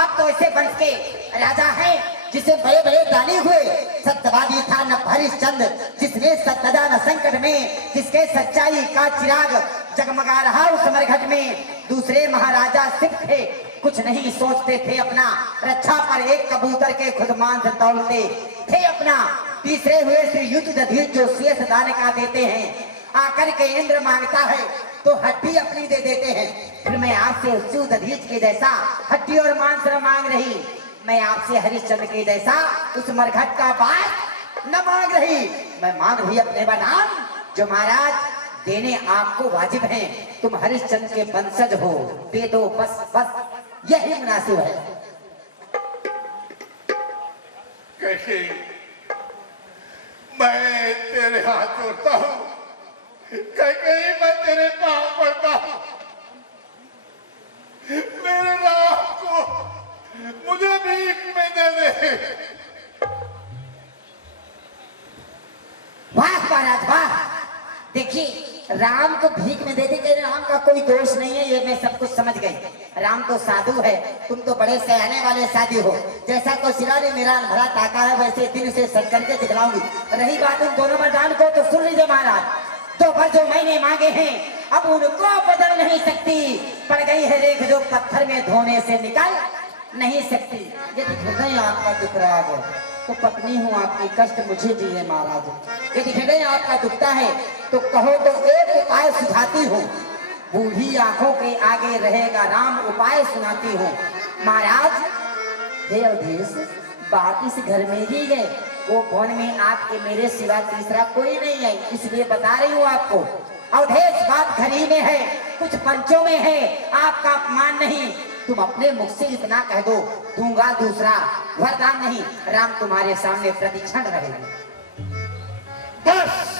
आप तो ऐसे वंश के राजा हैं जिसे बड़े बड़े दानी हुए, सत्यवादी था न हरिश्चंद्र, जिसने सत्यदा न संकट में, जिसके सच्चाई का चिराग जगमगा रहा उस मरघट में। दूसरे महाराजा सिर्फ थे, कुछ नहीं सोचते थे अपना, रक्षा पर एक कबूतर के खुद मांस तौलते थे अपना। तीसरे हुए श्री युद्ध दधीच जो शेष दान का देते हैं, आकर के इंद्र मांगता है तो हड्डी अपनी दे देते हैं। फिर मैं आपसे शिव दधीच के जैसा हड्डी और मांस न मांग रही, मैं आपसे हरिश्चंद्र के जैसा उस मरघट का बात न मांग रही, मैं मांग रही अपने वरदान जो महाराज देने आपको वाजिब हैं। तुम हरिश्चंद्र के वंशज हो, दे दो बस बस, यही मुनासिब है। कैसे मैं तेरे हाथ जोड़ता हूँ, कहीं मैं तेरे पांव पड़ता हूँ, मेरे राम को मुझे भीख में दे दे। वाह महाराज वाह, देखिए राम को भीख में दे दी, राम का कोई दोष नहीं है, ये मैं सब कुछ समझ गई। राम तो साधु है, तुम तो बड़े सहने वाले साधु हो। जैसा तो सिरा ने मेरा भरा ताका है, वैसे दिन से सच करके दिखलाऊंगी। रही बात उन दोनों वरदान को तो सुन लीजिए महाराज, तो पर जो मैंने मांगे हैं अब उनको बदल नहीं सकती, पड़ गई है रेख जो पत्थर में धोने से निकल नहीं सकती। यदि हृदय आपका दुख रहा है तो पत्नी हूँ आपकी, कष्ट मुझे दिए महाराज। यदि हृदय आपका दुखता है तो कहो तो एक उपाय सुझाती हूँ, बूढ़ी आंखों के आगे रहेगा राम उपाय सुनाती हूँ। महाराज हे अवधेश, बात इस घर में ही है, वो वन में आपके मेरे सिवा तीसरा कोई नहीं है, इसलिए बता रही हूँ आपको। अवधेश बात घर ही में है, कुछ पंचों में है, आपका अपमान नहीं। तुम अपने मुख से इतना कह दो, दूंगा दूसरा वरदान नहीं, राम तुम्हारे सामने प्रतिक्षण रहेंगे। बस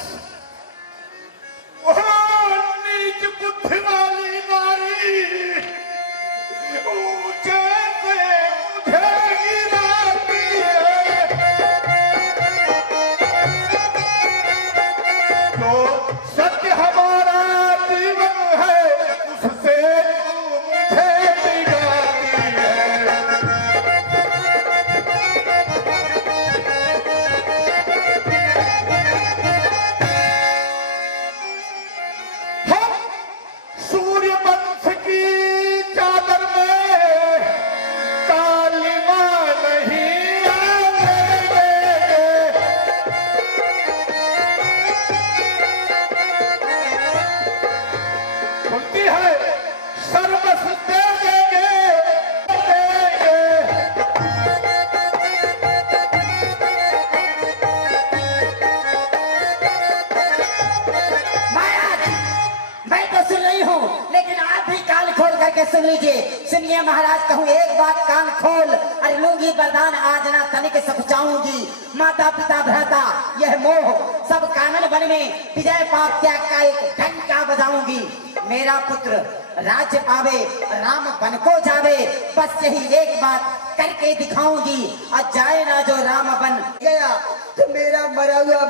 नीच बुद्धि वाली नारी ऊंचे से मुझे गिराती है, तो सत्य हमारा जीवन है उससे मुझे बिगाती है। सूर्य वंश की चादर में कालिमा नहीं आने देंगे, सुनती है सर्वस दे देंगे, महाराज मैं तो सुन रही हूँ, लेकिन आप भी कान खोल करके सुन लीजिए। सुनिए महाराज, कहूँ एक बात कान खोल, अरे लूंगी वरदान आज ना तनिक सकुचाऊंगी। माता पिता भ्राता यह मोह सब कानन बन में विजय पाप त्याग का एक डंका बजाऊंगी। मेरा पुत्र राज्य पावे, राम बन को जावे, बस यही एक बात करके दिखाऊंगी। और जाए ना जो राम बन गया तो मेरा मरा हुआ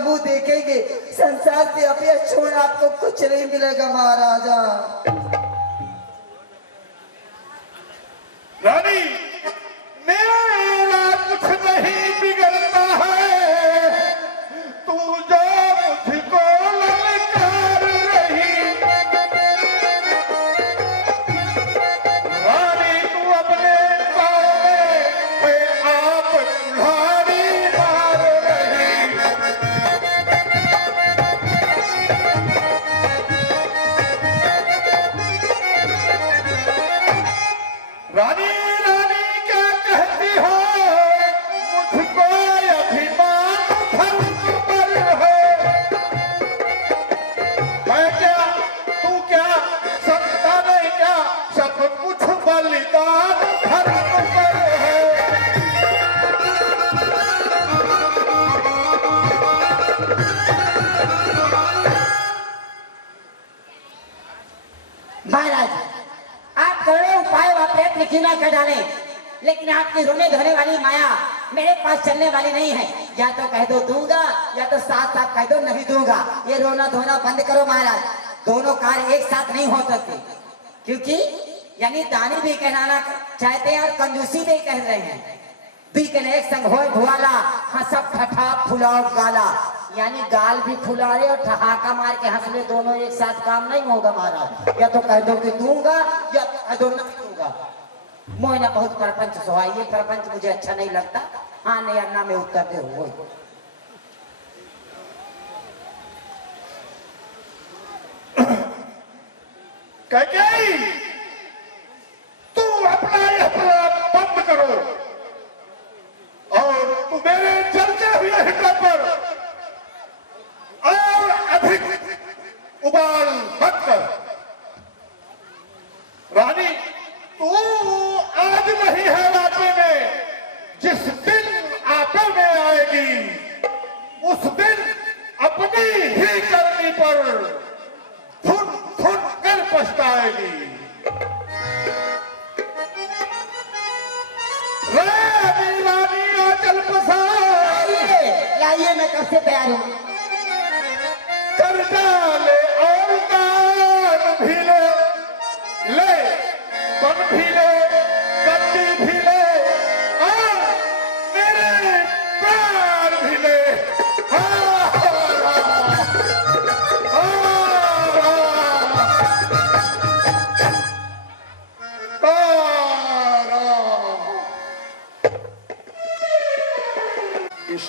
अवसाद से अभी छोड़ आपको कुछ नहीं मिलेगा महाराजा। रानी, मेरा कुछ नहीं बिगड़ता है, तू जो मुझको ललकार रही। रानी, तू अपने पाँव पे आप कुल्हाड़ी मार रही। रानी, रानी क्या कहती हो, मुझको अभिमान धर्म पर है। मैं क्या, तू क्या, संतान क्या, सब कुछ बलिदान धर्म पर है। महाराज, आप करोड़ों उपाय व प्रयत्न क्यों ना कर डाले, लेकिन आपकी रोने धोने वाली माया मेरे पास चलने वाली नहीं है। या तो कह दो दूंगा, या तो साथ साथ कह दो नहीं दूंगा। ये रोना धोना बंद करो महाराज, दोनों कार्य एक साथ नहीं हो सकते, क्योंकि यानी दानी भी कहलाना चाहते हैं और कंजूसी भी कह रहे हैं। बीकन एक संग होए भुआला, हंसब ठठा फुलाओ गाला, यानी गाल भी फुला रहे और ठहाका मार के हंस ले, दोनों एक साथ काम नहीं होगा महाराज। या तो कह दो कि दूंगा, या तो कह दो नहीं दूंगा। मोह ना बहुत प्रपंच सोहा, ये प्रपंच मुझे अच्छा नहीं लगता। हाँ नहीं अन्ना में उत्तर दे हो। कैकेयी, तू अपना यह प्रलाप बंद करो और तू मेरे जलते हुए हृदय पर और अधिक उबाल मत कर। रानी, तू आज नहीं है आपे में, जिस दिन आपे में आएगी उस दिन अपनी ही करनी पर धुन धुन कर पछताएगी। रानी, रानी आंचल पसार, लाइए मैं कब से तैयार हूँ। कर डाले और दान भी ले, ले बन भी ले, गद्दी भी ले और मेरे प्राण भी ले। हाँ, इस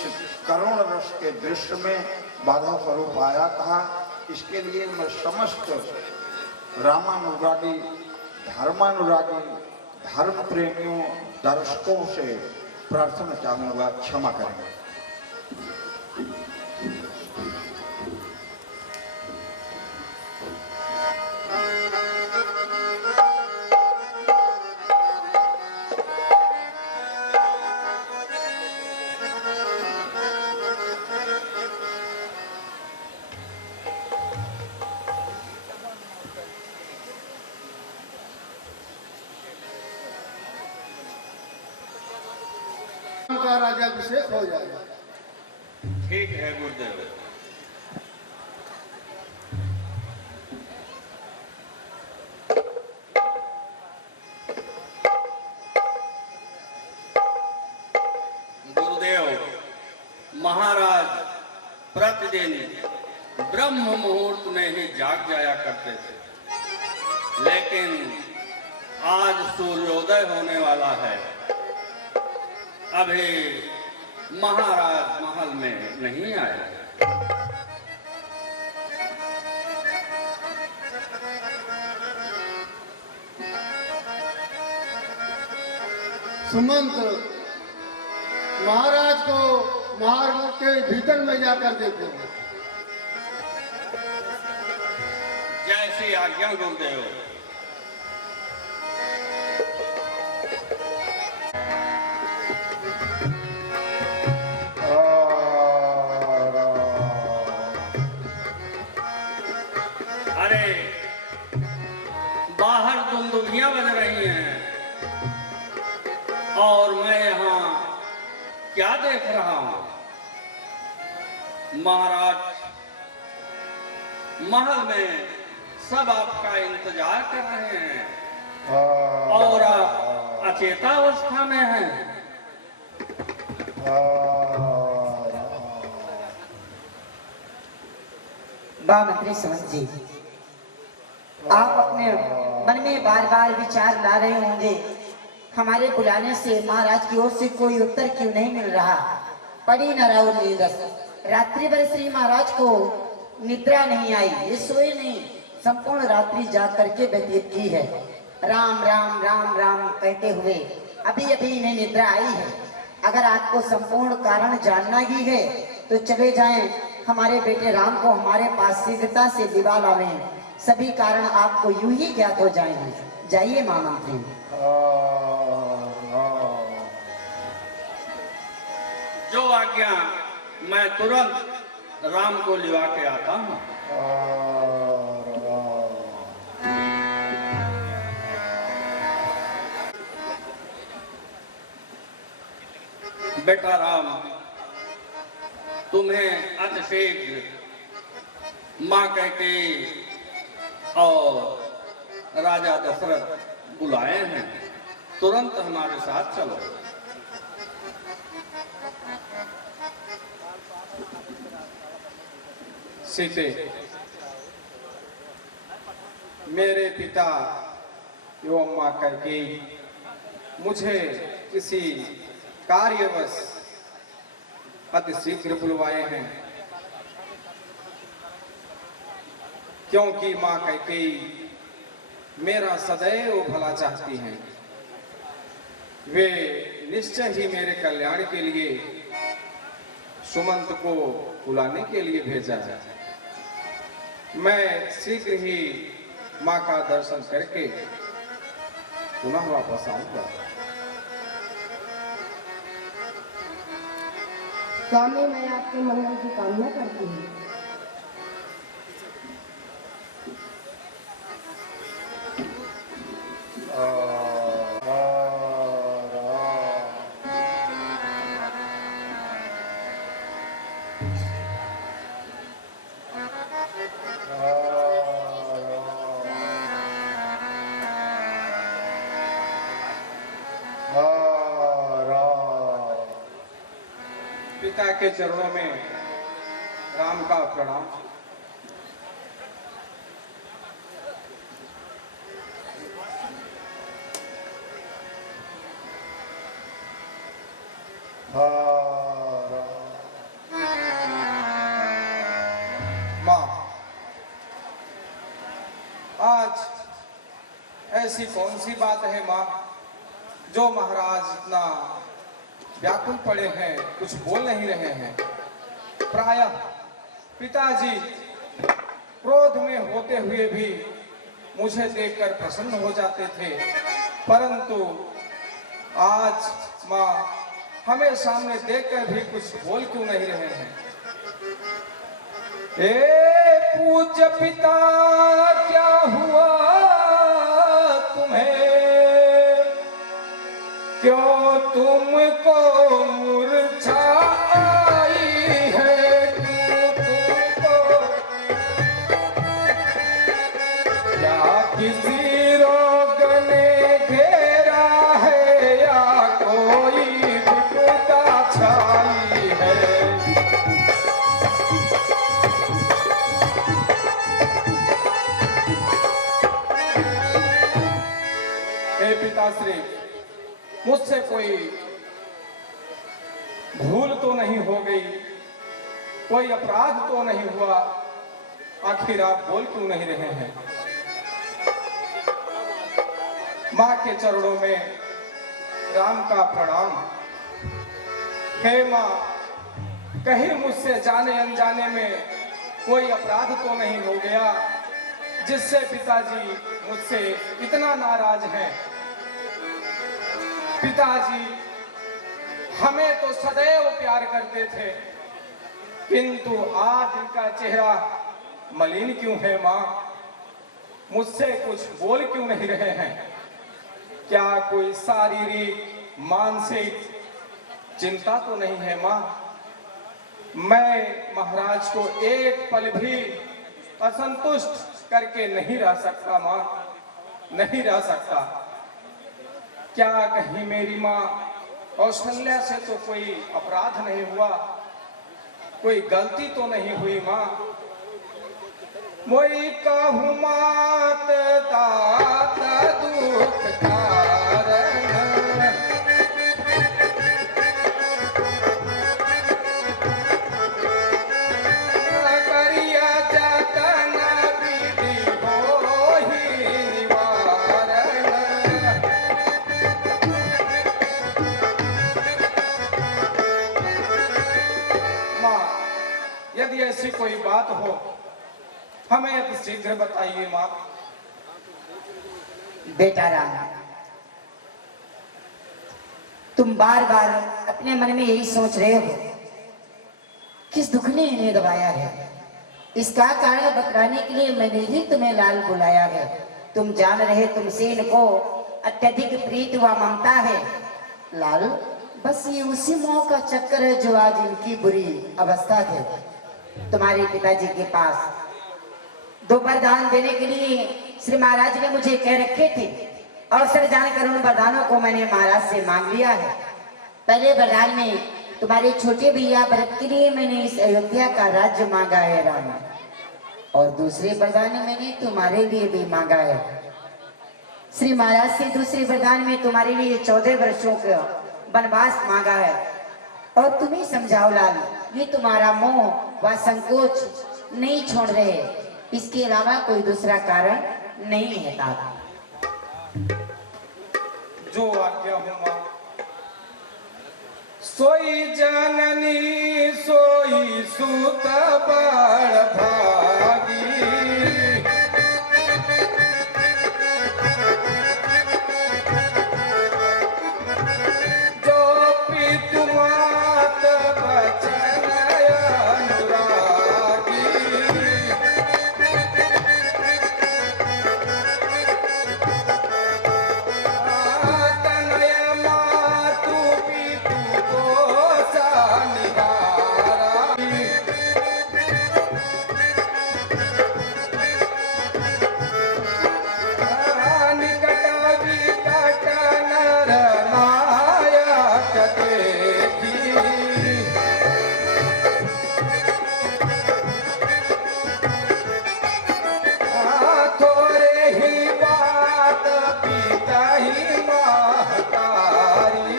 करुण रस के दृश्य में बाधा स्वरूप आया था। इसके लिए मैं समस्त रामानुरागी, धर्मानुरागी, धर्म प्रेमियों, दर्शकों से प्रार्थना चाहूंगा, क्षमा करें। का राज्याभिषेक हो जाएगा। ठीक है गुरुदेव। गुरुदेव, महाराज प्रतिदिन ब्रह्म मुहूर्त में ही जाग जाया करते थे, लेकिन आज सूर्योदय होने वाला है, अभी महाराज महल में नहीं आए। सुमंत महाराज को मार्ग के भीतर में जाकर देखो। जैसी आज्ञा गुरुदेव। अरे बाहर दुंदुभियां बज रही हैं और मैं यहाँ क्या देख रहा हूँ? महाराज महल में सब आपका इंतजार कर रहे हैं और आप अचेता अवस्था में हैं। मंत्री समझ जी, आप अपने मन में बार बार विचार ला रहे होंगे, हमारे बुलाने से महाराज की ओर से कोई उत्तर क्यों नहीं मिल रहा। पड़ी न राहुल नीरस, रात्रि भर श्री महाराज को निद्रा नहीं आई, ये सोए नहीं, संपूर्ण रात्रि जाग करके व्यतीत की है। राम राम राम राम कहते हुए अभी अभी इन्हें निद्रा आई है। अगर आपको संपूर्ण कारण जानना ही है तो चले जाएं, हमारे बेटे राम को हमारे पास शीघ्रता से दिवा लावें, सभी कारण आपको यूं ही ज्ञात हो जाएंगे। जाइए महामंत्री। जो आज्ञा, मैं तुरंत राम को लिवा के आता हूँ। बेटा राम, तुम्हें अतिशीघ्र माँ कैकेयी और राजा दशरथ बुलाए हैं, तुरंत हमारे साथ चलो। सीते, मेरे पिता एवं माँ कैकेयी मुझे किसी कार्यवश अति शीघ्र बुलवाए हैं, क्योंकि माँ कैकेयी मेरा सदैव भला चाहती हैं। वे निश्चय ही मेरे कल्याण के लिए सुमंत को बुलाने के लिए भेजा है। मैं शीघ्र ही माँ का दर्शन करके पुनः वापस आऊंगा। स्वामी, मैं आपके मंगल की कामना करती हूँ। पिता के चरणों में राम का प्रणाम। माँ, आज ऐसी कौन सी बात है माँ जो महाराज इतना व्याकुल पड़े हैं, कुछ बोल नहीं रहे हैं। प्रायः पिताजी क्रोध में होते हुए भी मुझे देखकर प्रसन्न हो जाते थे, परंतु आज माँ हमें सामने देखकर भी कुछ बोल क्यों नहीं रहे हैं। ए पूज्य पिता, क्या हुआ तुम्हें, क्यों तुमको मूर्छा आई है, तुमको क्या किसी रोग ने घेरा है या कोई विपदा छाई है। हे पिताश्री, मुझसे कोई भूल तो नहीं हो गई, कोई अपराध तो नहीं हुआ, आखिर आप बोल क्यों नहीं रहे हैं। माँ के चरणों में राम का प्रणाम। हे माँ, कहीं मुझसे जाने अनजाने में कोई अपराध तो नहीं हो गया जिससे पिताजी मुझसे इतना नाराज हैं। पिताजी हमें तो सदैव प्यार करते थे, किंतु आज इनका चेहरा मलिन क्यों है माँ, मुझसे कुछ बोल क्यों नहीं रहे हैं। क्या कोई शारीरिक मानसिक चिंता तो नहीं है माँ। मैं महाराज को एक पल भी असंतुष्ट करके नहीं रह सकता माँ, नहीं रह सकता। क्या कहीं मेरी माँ कौशल्या से तो कोई अपराध नहीं हुआ, कोई गलती तो नहीं हुई माँ। मोई कहूँ मात तात दुख कारण, करिया जतन विधि होहि निवारण। माँ, यदि ऐसी कोई बात हो हमें अति शीघ्र बताइए माँ। बेटा राम, तुम बार बार अपने मन में यही सोच रहे हो किस दुख ने इन्हें दबाया है। इसका कारण बतलाने के लिए मैंने ही तुम्हें लाल बुलाया है। तुम जान रहे तुमसे इनको अत्यधिक प्रीत व ममता है लाल। बस ये उसी मोह का चक्कर है जो आज इनकी बुरी अवस्था है। तुम्हारे पिताजी के पास 2 वरदान देने के लिए श्री महाराज ने मुझे कह रखे थे। अवसर जानकर उन वरदानों को मैंने महाराज से मांग लिया है। पहले वरदान में तुम्हारे छोटे भैया भरत के लिए मैंने इस अयोध्या का राज्य मांगा है राम, और दूसरे वरदान में मैंने तुम्हारे लिए भी मांगा है। श्री महाराज से दूसरे वरदान में तुम्हारे लिए 14 वर्षों का वनवास मांगा है। और तुम ही समझाओ लाल, ये तुम्हारा मोह व संकोच नहीं छोड़ रहे, इसके अलावा कोई दूसरा कारण नहीं है ताता। जो आज्ञा हो माँ। सोई जननी सोई सुत बड़ भागी, जो पितु मात बचन अनुरागी। तनय मातु पितु दोष निवारा। निकट विकट नर नायक देखी, थोड़े ही बात पिता ही महतारी।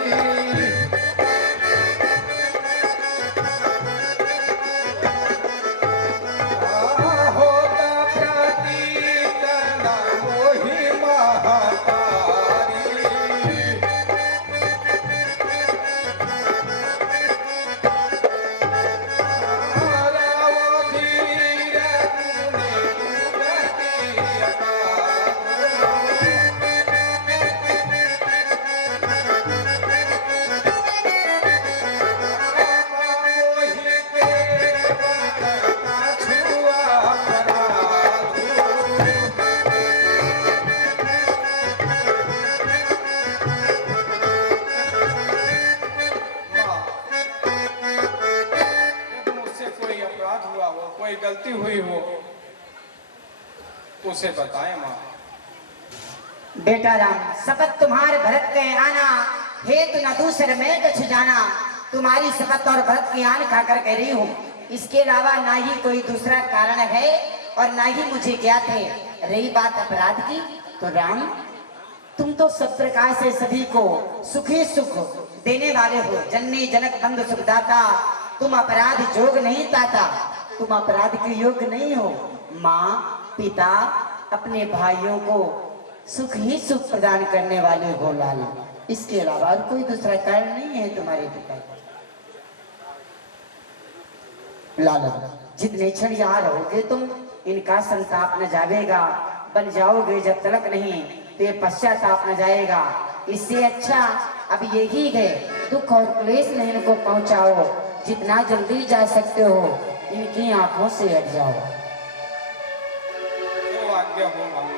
होता प्रतीत न मोहि महतारी। रावो धीर गुने दुगति अपार। मोहि के बरना छुआ अपराधु। माँ, यदि मुझसे कोई अपराध हुआ हो, कोई गलती हुई हो, उसे बताएं माँ। बेटा राम, शपथ तुम्हारे भरत के आना हेतु न दूसर में कछ जाना। तुम्हारी शपथ और भरत की आन खाकर कह रही हूँ, इसके अलावा ना ही कोई दूसरा कारण है और ना ही मुझे ज्ञात है। रही बात अपराध की, तो राम तुम तो सब प्रकार से सभी को सुखी सुख देने वाले हो। जननी जनक बंधु सुखदाता, तुम अपराध जोग नहीं ताता, तुम अपराध के योग्य नहीं हो। माँ पिता अपने भाइयों को सुख ही सुख प्रदान करने वाले हो लाल। इसके अलावा और कोई दूसरा कारण नहीं है तुम्हारे पिता। लाल, जितने क्षण यहाँ रहोगे तुम, इनका संताप न जावेगा। बन जाओगे जब तलक नहीं, तो ये पश्चाताप न जाएगा। इससे अच्छा अब यही है, दुख और क्लेश नहीं इनको पहुंचाओ। जितना जल्दी जा सकते हो इनकी आंखों से हट जाओ। जो आज्ञा हो माँ।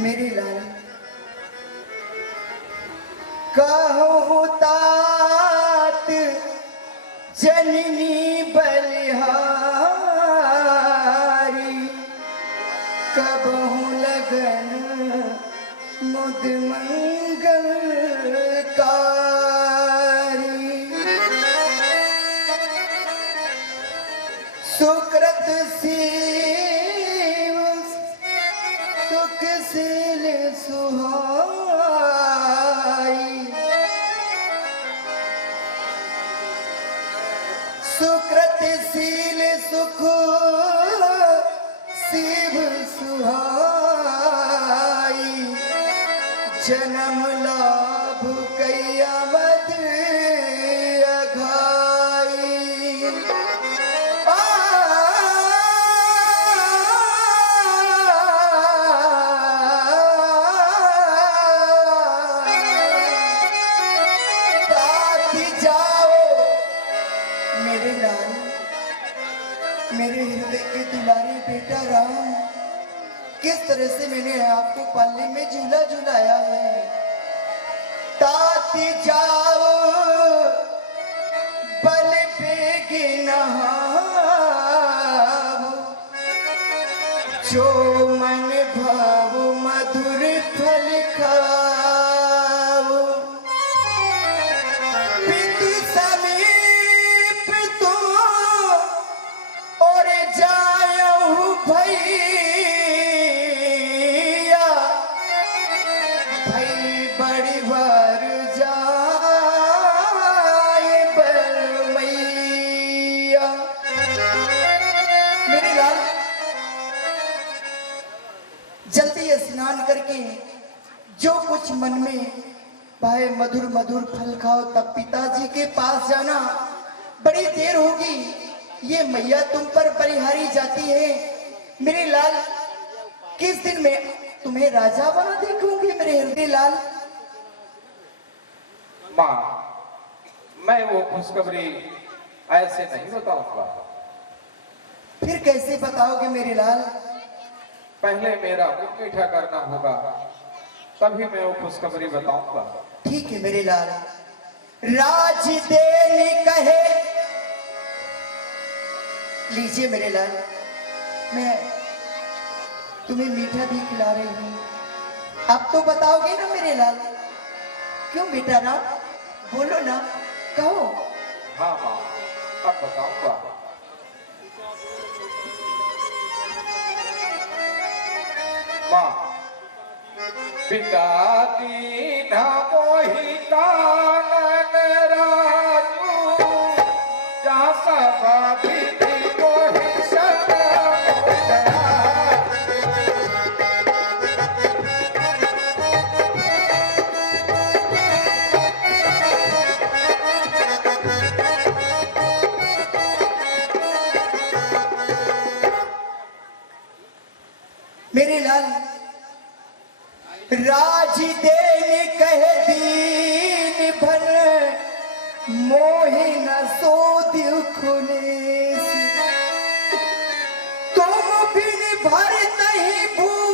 मेरे लाल कहो तात जननी बलिहारी कबहू लगन मुद मंगलकारी सुकृत शिव सुख सिल सुहाई सुकृत शील सुख शिव सुहाई जन्म लाभ कैयावत अघाई ताकि जाओ मेरे लाल मेरे हृदय के दुलारे बेटा राम किस तरह से मैंने आपको पालने में झूला झूलाया है ताकि जाओ बल पे गिनहाओ जो मन भाव मधुर फल खाओ पितु समीप तो और जायहु भैया भई बड़ी भर जाए बलमैया मेरे लाल जल्दी स्नान करके जो कुछ मन में भाई मधुर मधुर फल खाओ तब पिताजी के पास जाना बड़ी देर होगी ये मैया तुम पर परिहारी जाती है मेरे लाल किस दिन में तुम्हें राजा बना देखूंगी मेरे हृदय लाल माँ मैं वो खुशखबरी ऐसे नहीं बताऊंगा फिर कैसे बताओगे मेरे लाल पहले मेरा मुंह मीठा करना होगा तभी मैं वो खुशखबरी बताऊंगा ठीक है मेरे लाल राज देनी कहे लीजिए मेरे लाल मैं तुम्हें मीठा भी खिला रही हूँ आप तो बताओगे ना मेरे लाल क्यों बेटा राम बोलो ना कहो हाँ माँ अब बताऊंगा माँ पिता दीना मोहि कानन राजू जा सभा विधि मोहि सदा मेरे लाल राज देनी कह दीन भर मोहि न सो दुखुनेस तुम बिन भर नहीं भूपोहि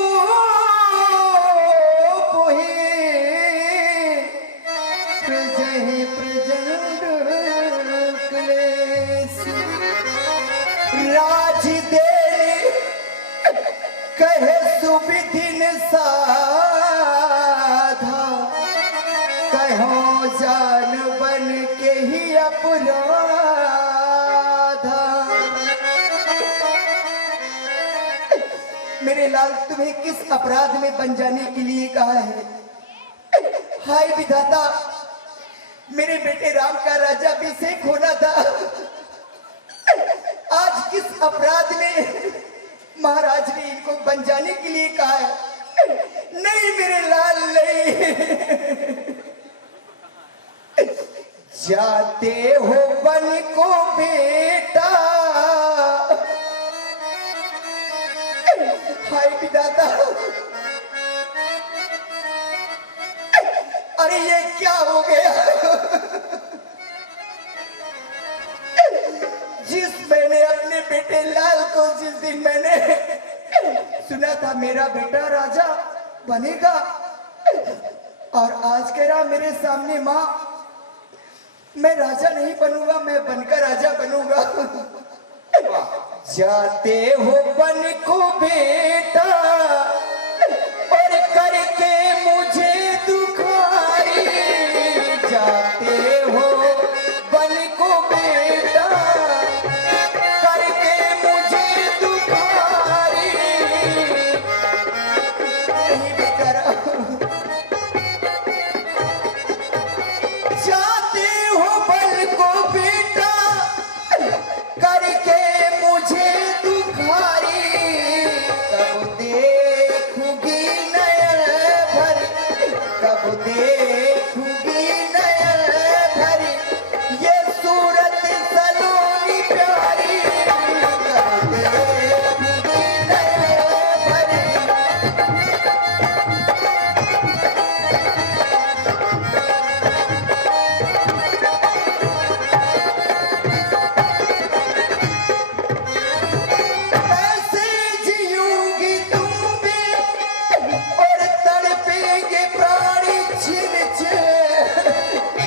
प्रजहि प्रचंड क्लेश राज देनी कहे सुविधिन साधा कहो जान बन के ही अपराधा मेरे लाल तुम्हें किस अपराध में बन जाने के लिए कहा है हाय विधाता मेरे बेटे राम का राज्याभिषेक होना था आज किस अपराध में महाराज ने इनको बन जाने के लिए कहा है नहीं मेरे लाल नहीं जाते हो बन को बेटा हाय विधाता अरे ये क्या हो गया जिस मैंने अपने बेटे लाल को जिस दिन मैंने सुना था मेरा बेटा राजा बनेगा। और आज कह रहा मेरे सामने माँ, मैं राजा नहीं बनूंगा, मैं बनकर राजा बनूंगा। जाते हो बन को बेटा और करके मुझे दुखारी, जाते हो बन को बेटा करके मुझे दुखारी, नहीं बेटा जाते हो बन को बेटा करके मुझे दुखारी, कब देखूंगी नयन भर, कब देखूंगी नयन भर ये सूरत सलोनी प्यारी, कब देखूंगी नयन भर। कैसे जियूंगी तुम भी और तड़पेंगे प्राण छिन छिन,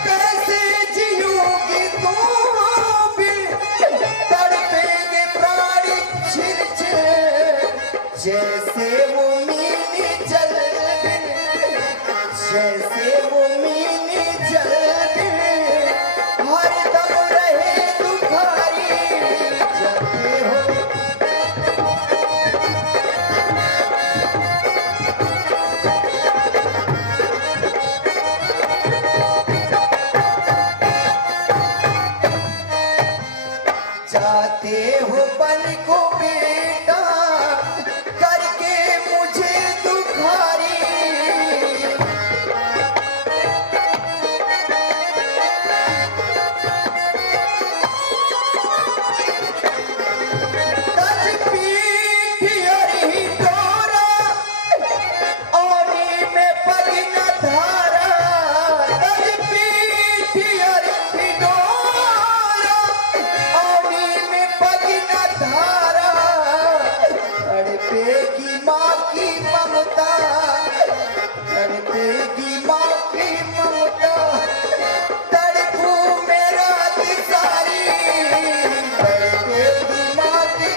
कैसे जियूंगी तुम भी तड़पेंगे प्राण छिन छिन, जैसे वो मीनी जल बिन, जैसे वो मीनी जल बिन हरदम रहे दुखारी, जाते हो जाते हो बन को बेटा करके मुझे दुखारी, तज पीठ और ही डोरा औनी में पग न धारा, तज पीठ और ही डोरा औनी में पग न धारा, तड़पेगी माँ की ममता, तड़पेगी माँ की ममता, तड़पू मैं रात सारी, तड़पेगी माँ की।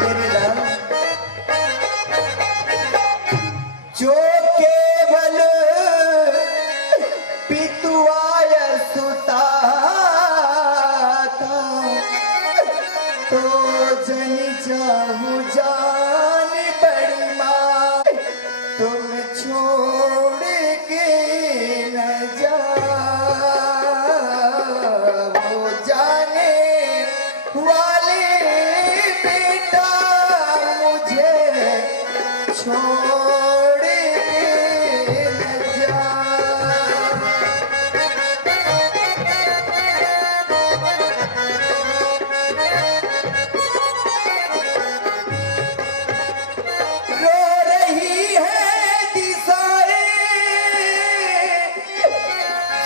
मेरे राम जो केवल पितुआय सुता था, तो जन चाहू जान बड़ी माँ, तुम छोड़ के न जाओ, जाने वाले बेटा मुझे छोड़ के न जाओ। रो रही है दिशाएं,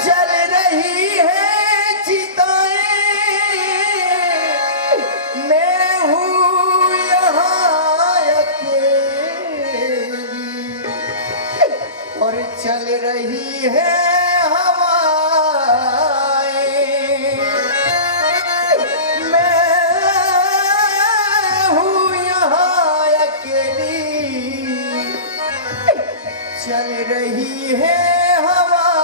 जल रही है चिताएं, मैं हूँ यहाँ अकेली और चल रही है हवाएं, मैं हूँ यहाँ अकेली, चल रही है हवाएं,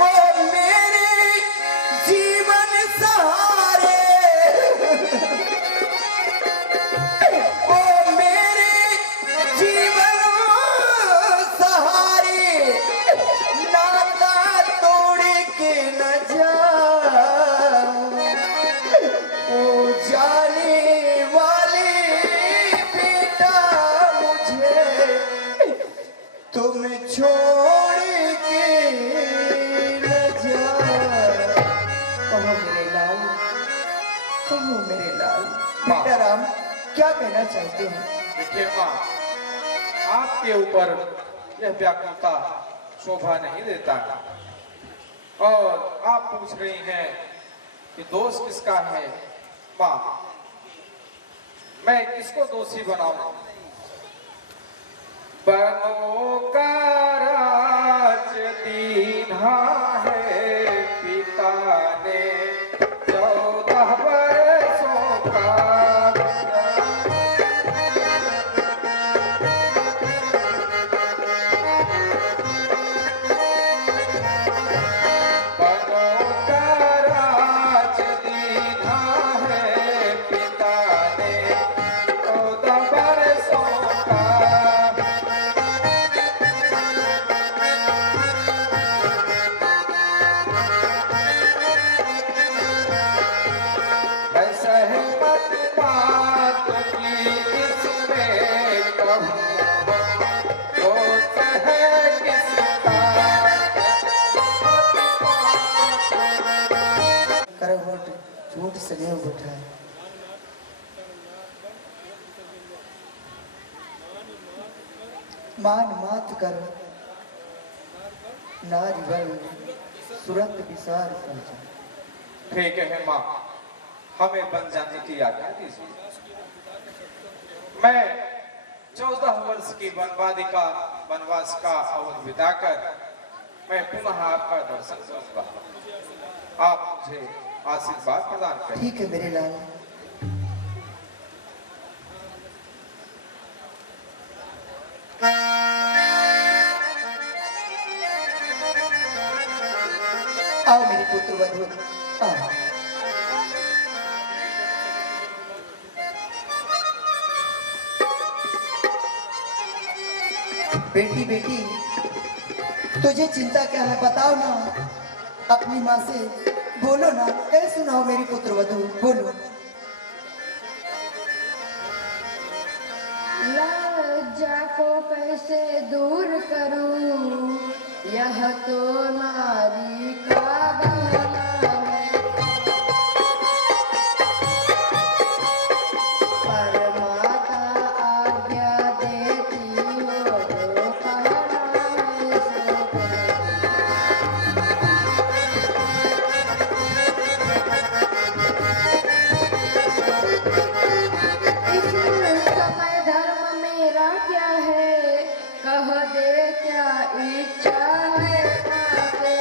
ओ मेरे जीवन सहारे, ओ मेरे जीवन सहारे, नाता तोड़ के न जाओ, ओ जाने वाले बेटा मुझे तुम छोड़ के न जाओ। कहो मेरे लाल, कहो मेरे लाल। बेटा राम, क्या कहना चाहते हो? देखिए माँ, आपके ऊपर यह व्याकुलता शोभा नहीं देता। और आप पूछ रही हैं कि दोष किसका है। माँ, मैं किसको दोषी बनाऊं? बनो का राज दीन्हा है पिता ने 14 बरसों का। झूठ सदैव बैठा है। मान मात कर नारी बल सुरत विसार पहुंचा। ठीक है माँ, हमें बन जाने की आज्ञा दीजिए। मैं 14 वर्ष की वनवादिका वनवास का अवध बिताकर मैं पुनः आपका दर्शन करूंगा। आप मुझे आशीर्वाद प्रदान करें। ठीक है मेरे लाल। आओ मेरी पुत्र वधू, आओ। बेटी बेटी, तुझे चिंता क्या है बताओ ना, अपनी माँ से बोलो ना, कह सुनाओ मेरी पुत्र वधू, बोलो। लज्जा को कैसे दूर करूं, यह तो नारी का बहाना है। पर माता आज्ञा देती हो तो कहना है सो इस समय धर्म मेरा क्या है, कह दे क्या इच्छा है पासे।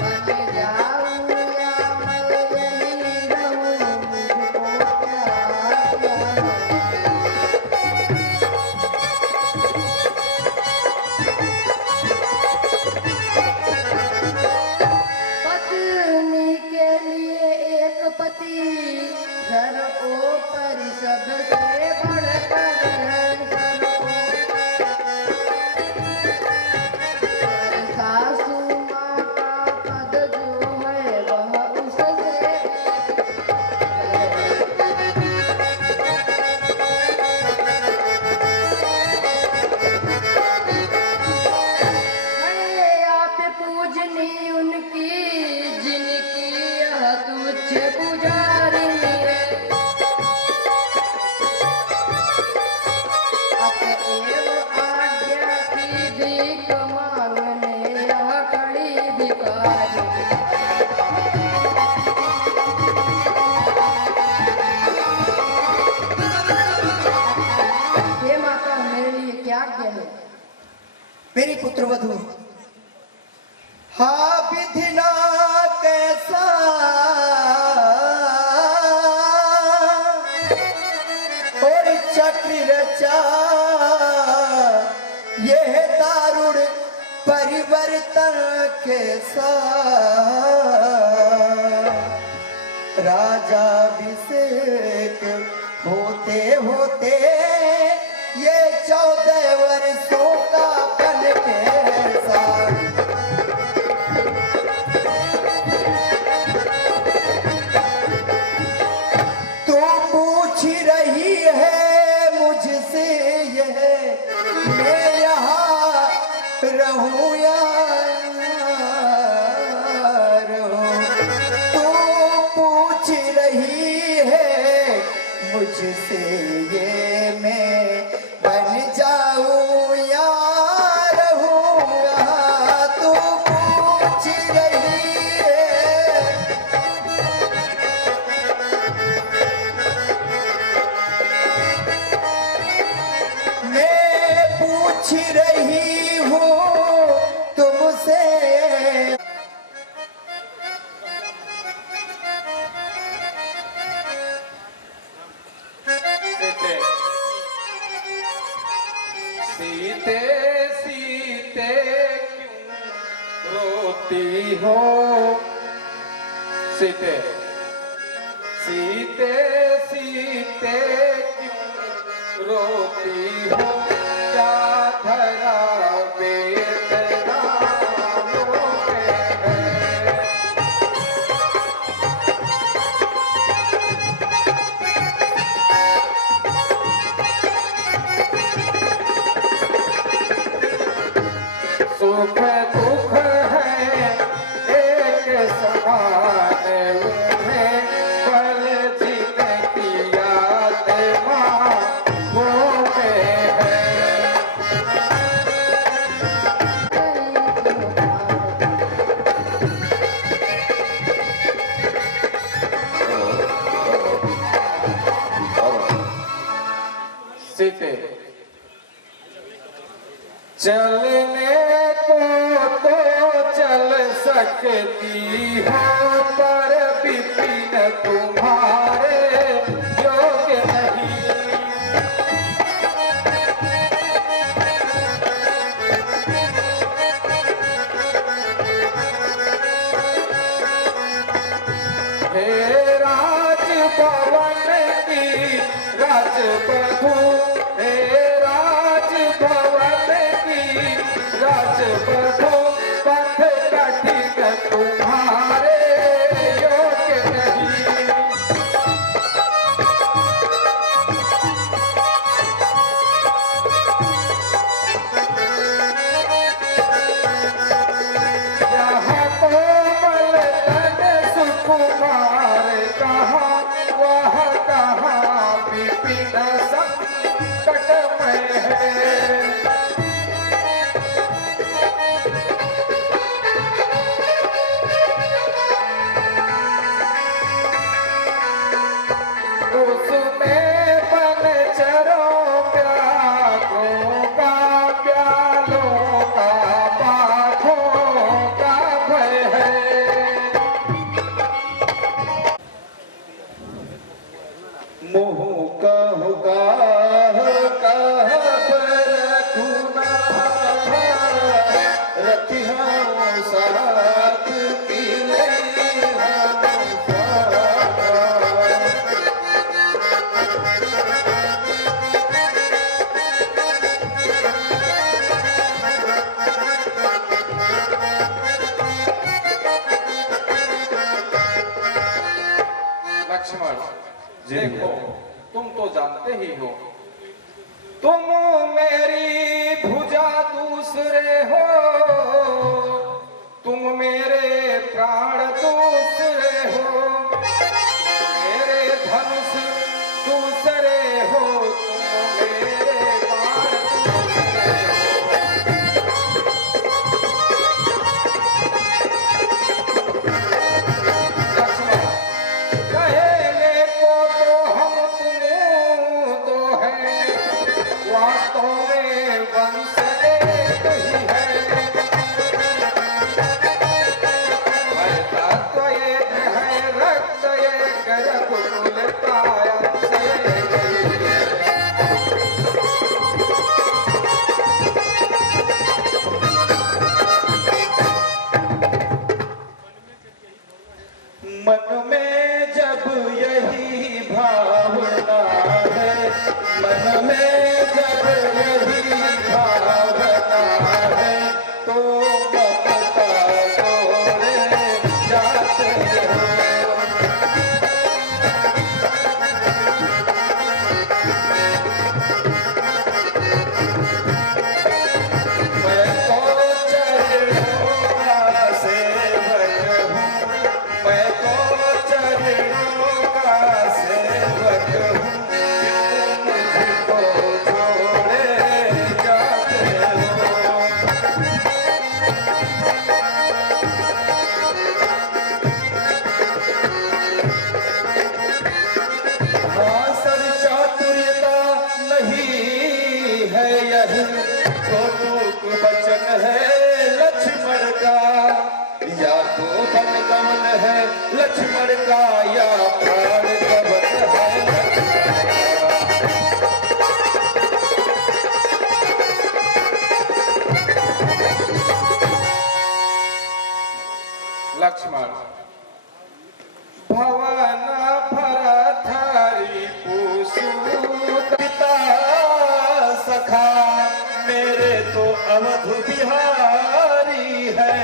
बन जाऊं या मैं यही रहूं, मुझको क्या पत्नी के लिए एक पति घर ऊपर सबसे बढ़कर है पर सासू माँ का पद जो है वह उससे है आप पूजनी उनकी जिनकी यह तुच्छ पुजारी है। अतएव आज्ञा की भीख मांगने यह खड़ी भिखारी। हे माता, मेरे लिए क्या आज्ञा है? मेरी पुत्र वधू, हा विधिना कैसा और चक्र रचा, यह दारुण परिवर्तन कैसा। राजाभिषेक होते होते ये 14 वर्षों का बन कैसा। तू पूछ रही है मुझसे यह, मैं यहाँ रहूं या रहूं। तू पूछ रही है मुझसे ये मैं सीते सीते क्यों रोती हो सीते सीते सीते क्यों रोती हो क्या धरा बेदनामों में है सुख दुख है एक समान उन्हें पल जिनकी याद मांगों में है सीते चलने को तो चल सकती हो पर विपिन तुम्हारे योग्य नहीं हे राजभवन की राजबधू हे राजभवन की राजबधू पथ कठिन तुम्हारे योग्य नहीं यहाँ कोमल तन सुकुमार कहाँ वह कहाँ विपिन संकटमय है उसमें बनचरों प्यालों का प्यालों का बाघों का भय है मोह कहूँगा कह रखूना रखिया साथ की लक्ष्मण देखो तुम तो जानते ही हो तुम मेरी भुजा दूसरे हो तुम मेरे प्राण दूसरे हो मेरे धनुष दूसरे हो तुम मेरे बाण दूसरे हो लक्ष्मण कहने को तो हम तुम दो हैं वास्तव में वंश एक ही है तत्व एक है रक्त एक रघुकुल काया से मन में जब यही भावना है मन में जब यही भावना है तो ममता तोड़े जाते हो मैं तो चरणों का सेवक हूँ मैं तो चरणों का सेवक हूँ क्यों मुझको छोड़े जा पिता सखा मेरे तो अवध बिहारी है,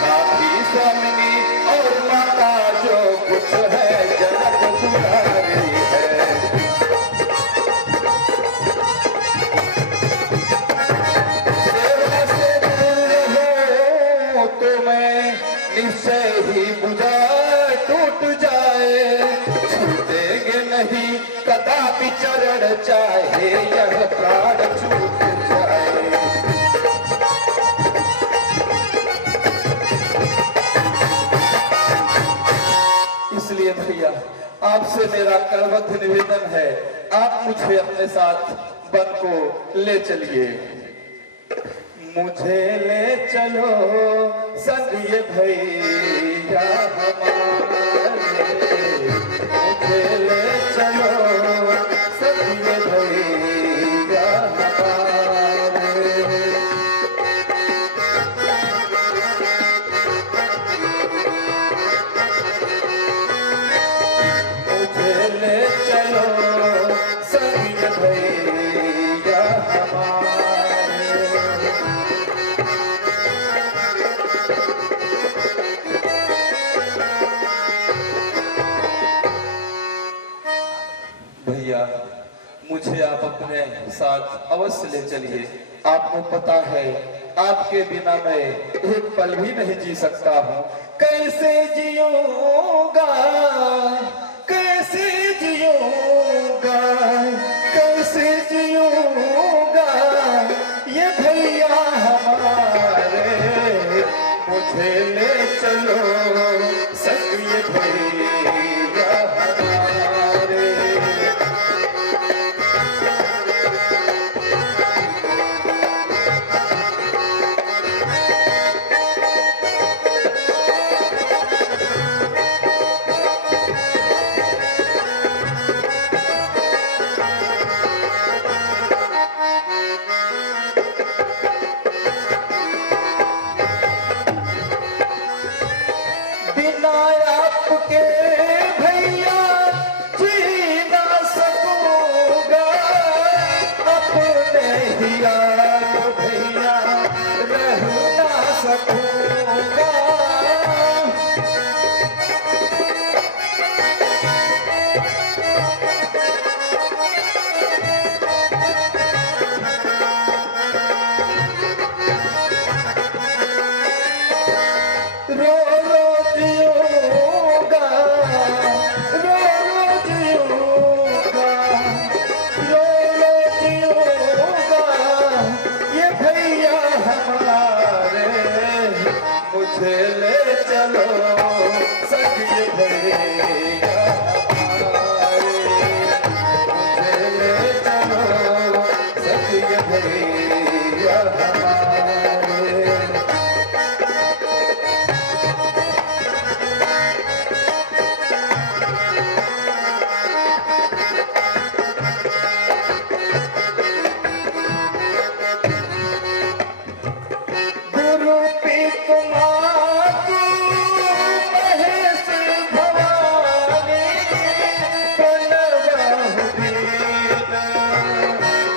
बाकी स्वामिनी और माता जो कुछ है जनक दुलारी है। सेवा से दूर हो तो मैं निश्चय ही बुझा टूट जाए, छूटेंगे नहीं कदापि चरण चाहे यह प्राण छूट जाए। इसलिए भैया आपसे मेरा करबद्ध निवेदन है, आप मुझे अपने साथ वन को ले चलिए। मुझे ले चलो संग ये भैया हमारे, मुझे ले चलो संग ये भैया हमारे। मुझे ले चलो संग ये भैया हमारे। भैया मुझे आप अपने साथ अवश्य ले चलिए। आपको पता है आपके बिना मैं एक पल भी नहीं जी सकता हूँ। कैसे जियूंगा, कैसे जियूंगा, कैसे जियूंगा ये भैया हमारे। मुझे ले चलो संग ये भैया हमारे। बिना आपके भैया जी ना सकूंगा, अपने ही यार भैया रह ना सकूंगा। रो रो जियूंगा, रो रो जियूंगा, रो रो जियूंगा ये भैया हमारे। मुझे ले चलो संग ये भैया हमारे। मुझे ले चलो संग ये भैया हमारे। गुरु पीत मातु महेश भवानी, प्रणव दीन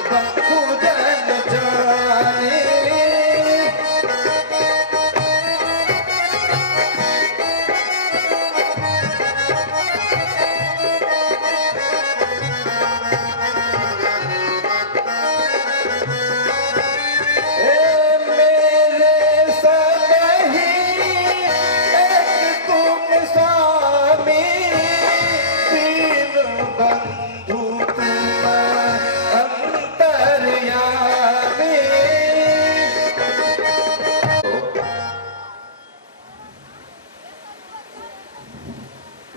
बंधु जन जानी। मेरे संग ही एक तुम स्वामी, तीन बंधु तुम अंतर्यामी।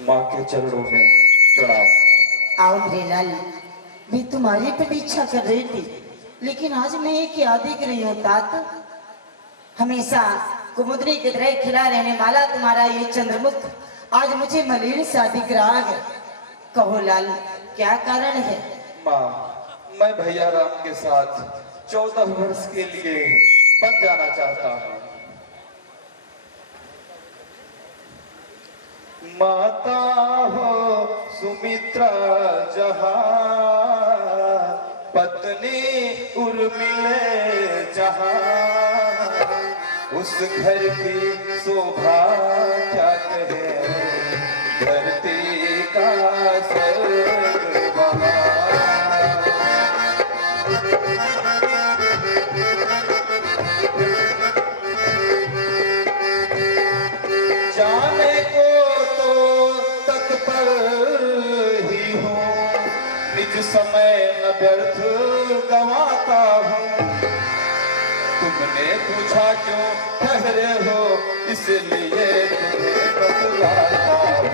माँ के चरणों में प्रणाम। आओ मेरे लाल, मैं तुम्हारी प्रतीक्षा कर रही थी, लेकिन आज मैं एक याद ही कर रही हूँ तात। हमेशा कुमुदनी की तरह खिला रहने वाला तुम्हारा ये चंद्रमुख आज मुझे मलिन सा दिख रहा है। कहो लाल, क्या कारण है? माँ, मैं भैया राम के साथ 14 वर्ष के लिए बन जाना चाहता हूँ। माता हो सुमित्रा जहाँ, पत्नी उर्मिले जहाँ, उस घर की शोभा क्या कहे, धरती का स्वर्ग वहाँ। जाने को तो तत्पर ही हूँ, निज समय न व्यर्थ गंवाता हूँ। तुमने पूछा क्यों ठहरे हो, इसलिए तुम्हें बतलाता हूँ।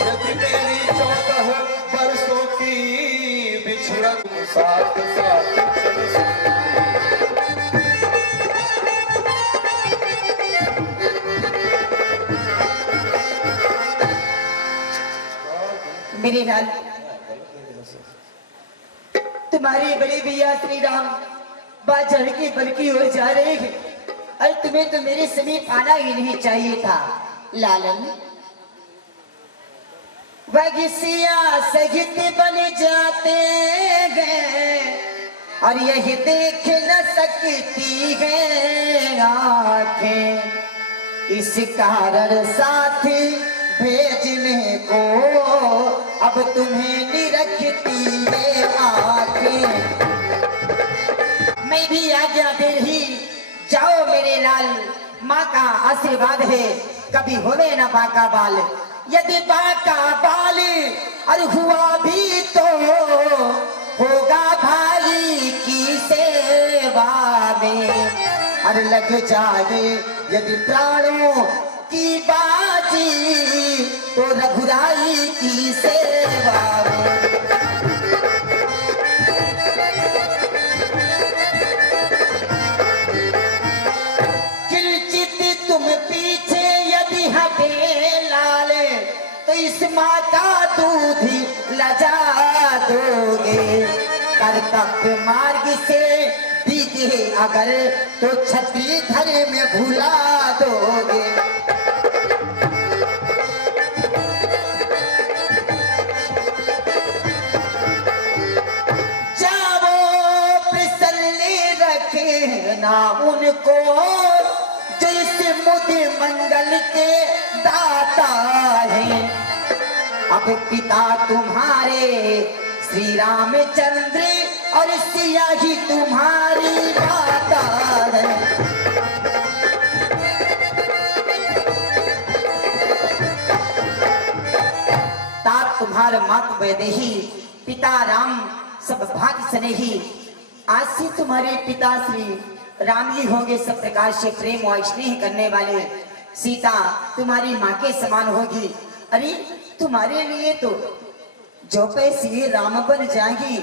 यदि मेरी 14 वर्षों की बिछड़न साथ साथ चल सकती, मेरे लाल, तुम्हारे बड़े भैया श्री राम बाजार की बल्कि ओर जा रहे हैं और तुम्हें तो मेरे समीप आना ही नहीं चाहिए था। लालन, वगिसिया सहित बन जाते हैं और यही देख न सकती है आंखें, इस कारण साथ भेजने को अब तुम्हें निरखती है आंखें। मैं भी आज्ञा दे रही, जाओ मेरे लाल, माँ का आशीर्वाद है, कभी होवे ना बाका बाल। यदि बाका बाल और हुआ भी तो होगा भाई की सेवा में, और लग जाए यदि प्राणों की बाजी तो रघुराई की सेवा में। किंचित तुम पीछे यदि हटे लाल, तो इस माँ का दूध लजा दोगे। कर्तव्य मार्ग से दिखे अगर तो छत्री धर में भुला दोगे। जाओ प्रसन्न रखे ना उनको, जैसे मुझे मंगल के दाता है। अब पिता तुम्हारे श्री रामचंद्र और सिया ही तुम्हारी माता है। तात तुम्हार मात वैदेही, पिता राम सब भाग्य स्नेही। आज से तुम्हारे पिता श्री राम ही होंगे सब प्रकार से प्रेम और स्नेह करने वाले। सीता तुम्हारी माँ के समान होगी। अरे तुम्हारे लिए तो जो पैसे राम बन जाएगी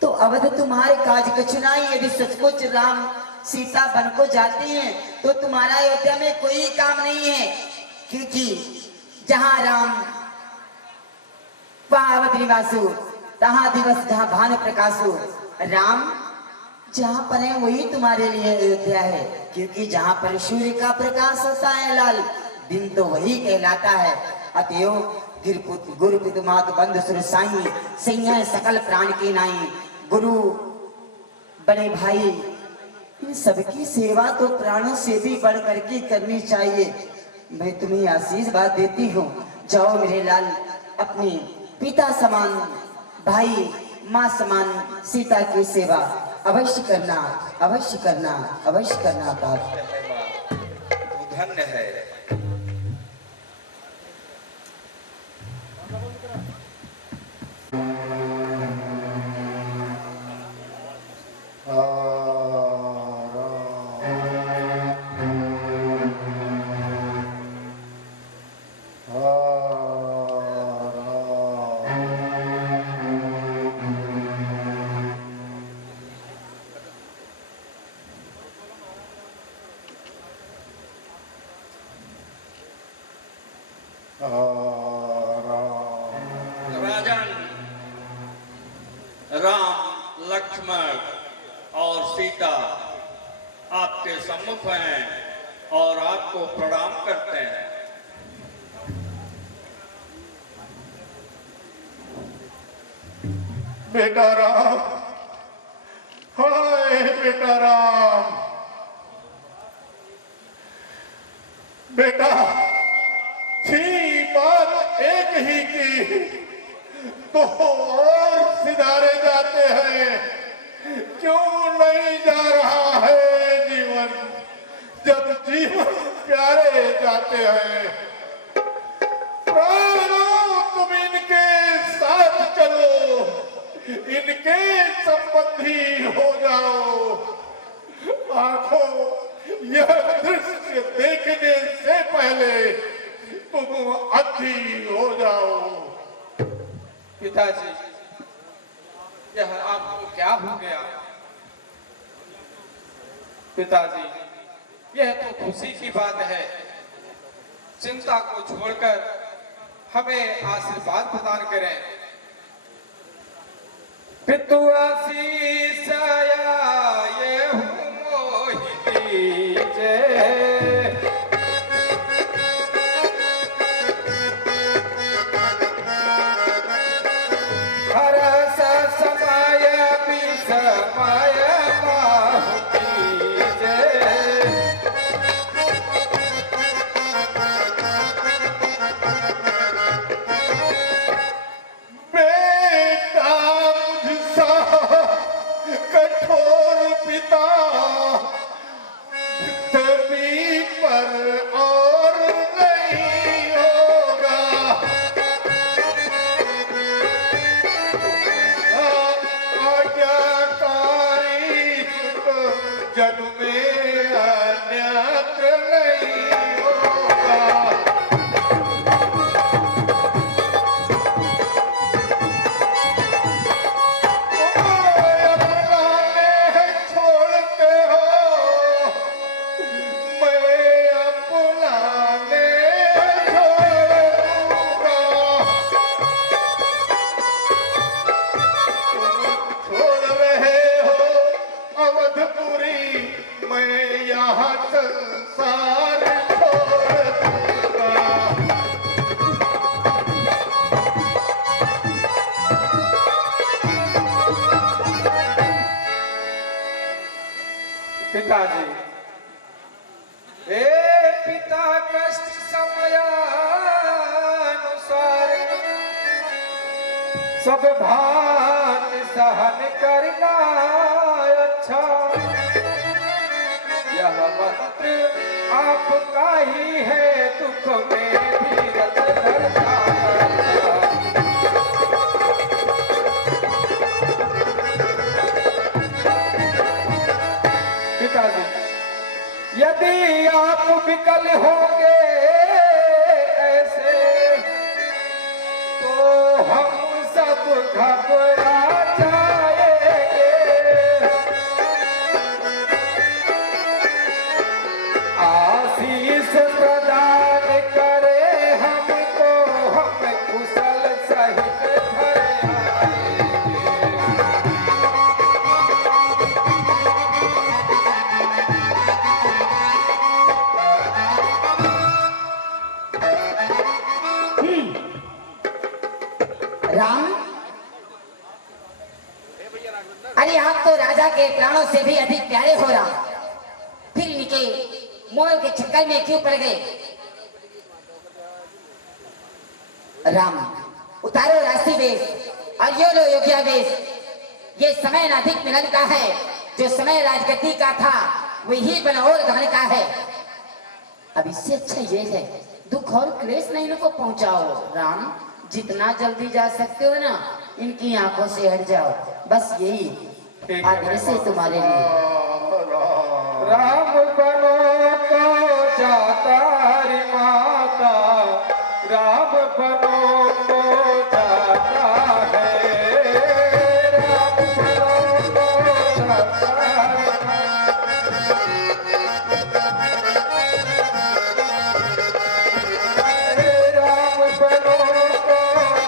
तो अवध तुम्हारे काज कछुनाई। यदि सचमुच राम सीता बन को जाते हैं तो तुम्हारा अयोध्या में कोई काम नहीं है, क्योंकि जहाँ राम वहाँ अवध निवासु, तहाँ दिवस जहाँ भानु प्रकाशु। राम जहाँ पर है वही तुम्हारे लिए अयोध्या है, क्योंकि जहाँ पर सूर्य का प्रकाश होता है लाल, दिन तो वही कहलाता है। अतएव गुरुपुत्र मात बंधु सुर साई, सिंह सकल प्राण की नाई। गुरु बड़े भाई, इन सबकी सेवा तो प्राणों से भी बढ़ करके करनी चाहिए। मैं तुम्हें आशीर्वाद देती हूँ, जाओ मेरे लाल, अपने पिता समान भाई माँ समान सीता की सेवा अवश्य करना, अवश्य करना, अवश्य करना। तू धन्य है। राजन, राम, लक्ष्मण और सीता बेटा राम, हाय बेटा राम। बेटा थी बात एक ही की, तो और सिधारे जाते हैं। क्यों नहीं जा रहा है जीवन, जब जीवन प्यारे जाते हैं। प्राणों तुम इनके साथ चलो, इनके संबंधी हो जाओ। आंखों यह दृश्य देखने से पहले तुम अंधी हो जाओ। पिताजी, यह आपको क्या हो गया? पिताजी, यह तो खुशी की बात है। चिंता को छोड़कर हमें आशीर्वाद प्रदान करें। पितु आशीष ये मोहिती जय। हरस समय विसमय माहुती जय। बेटा मुझसा कठोर पिता पृथ्वी पर और नहीं होगा। आज्ञाकारी सुख जग में अन्यत्र नहीं होगा। छोड़ते हो मैं अपनाने छोड़ूंगा। छोड़ रहे हो अवधपुरी, मैं यहाँ संसार छोड़ दूंगा। पिताजी, हे पिता कष्ट समयानुसार सब भान सहन करना अच्छा। यह मंत्र आपका ही है, दुख में भी रत करना अच्छा। पिताजी, यदि आप विकल होंगे ऐसे, तो हम सब घबरा जाएंगे। आशीष प्रदान करे हमको, हम कुशल सहित घर आएंगे। राम, अरे आप तो राजा के प्राणों से भी अधिक प्यारे हो राम, फिर इनके मोल के चक्कर में क्यों पड़ गए? राम, उतारो राशि वेश और यो लो योग्या वेश। ये समय अधिक मिलन का है, जो समय राजगद्दी का था वही बनौर धन का है। अब इससे अच्छा ये है, दुख और क्लेश नहीं इनको पहुंचाओ। राम, जितना जल्दी जा सकते हो ना, इनकी आंखों से हट जाओ, बस यही आदेश है तुम्हारे लिए। राम बनो तो जाता रे माता, राम बनो तो जाता है। राम बनो तो जाता है। राम बनो तो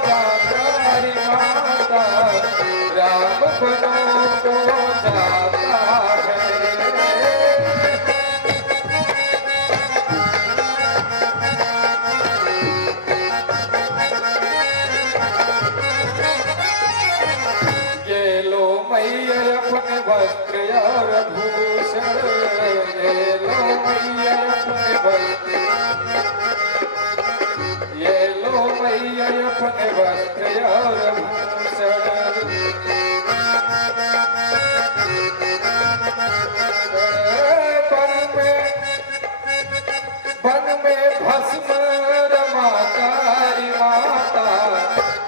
जाता रे माता, राम बनो तो जाता है। वस्त्र और भूषण, ये लो मैया अपने वस्त्र, ये लो मैया अपने वस्त्र और भूषण। वन में भस्म रमाकारी माता,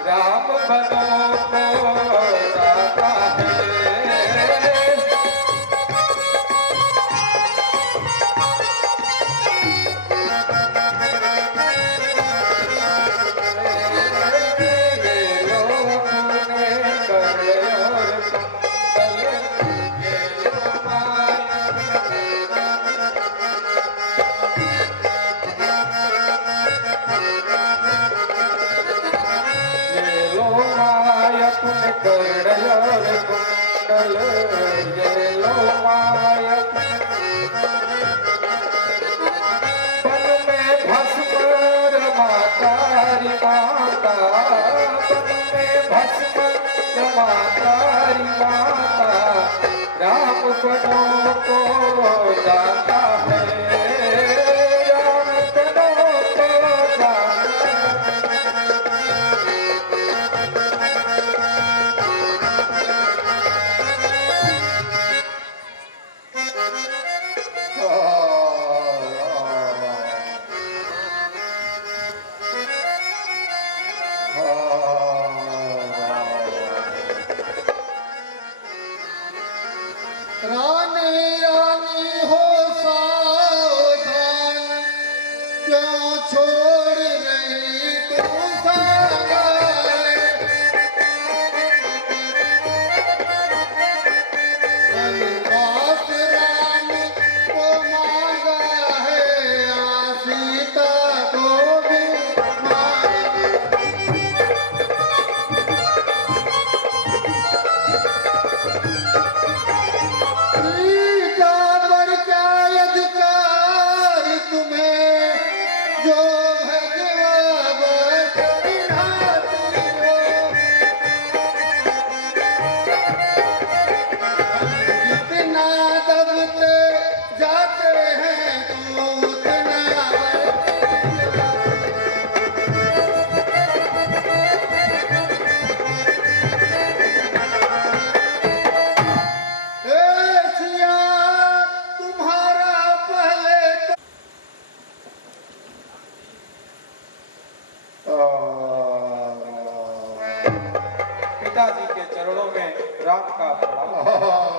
राम बनों को जाता है। ये लो अपने कर और कुंडल, ये लो माया अपने कर्ण और कुंडल, ये लो माया वन में भस्म रमाकारी माता, वन में भस्म रमाकारी माता, राम बनों को जाता है, राम बनों को जाता रानी रानी हो सावधान, क्यों छोड़ रही तू सागाए। वनवास राम को मांगा है, आ सीता को भी मांगा। सीता पर क्या अधिकार तुम्हें, जो है जवाब चढ़ाती हो। जितना दबते जाते हैं तू उतना सिया तुम्हारा पहले पिताजी के चरणों में राम का प्रणाम।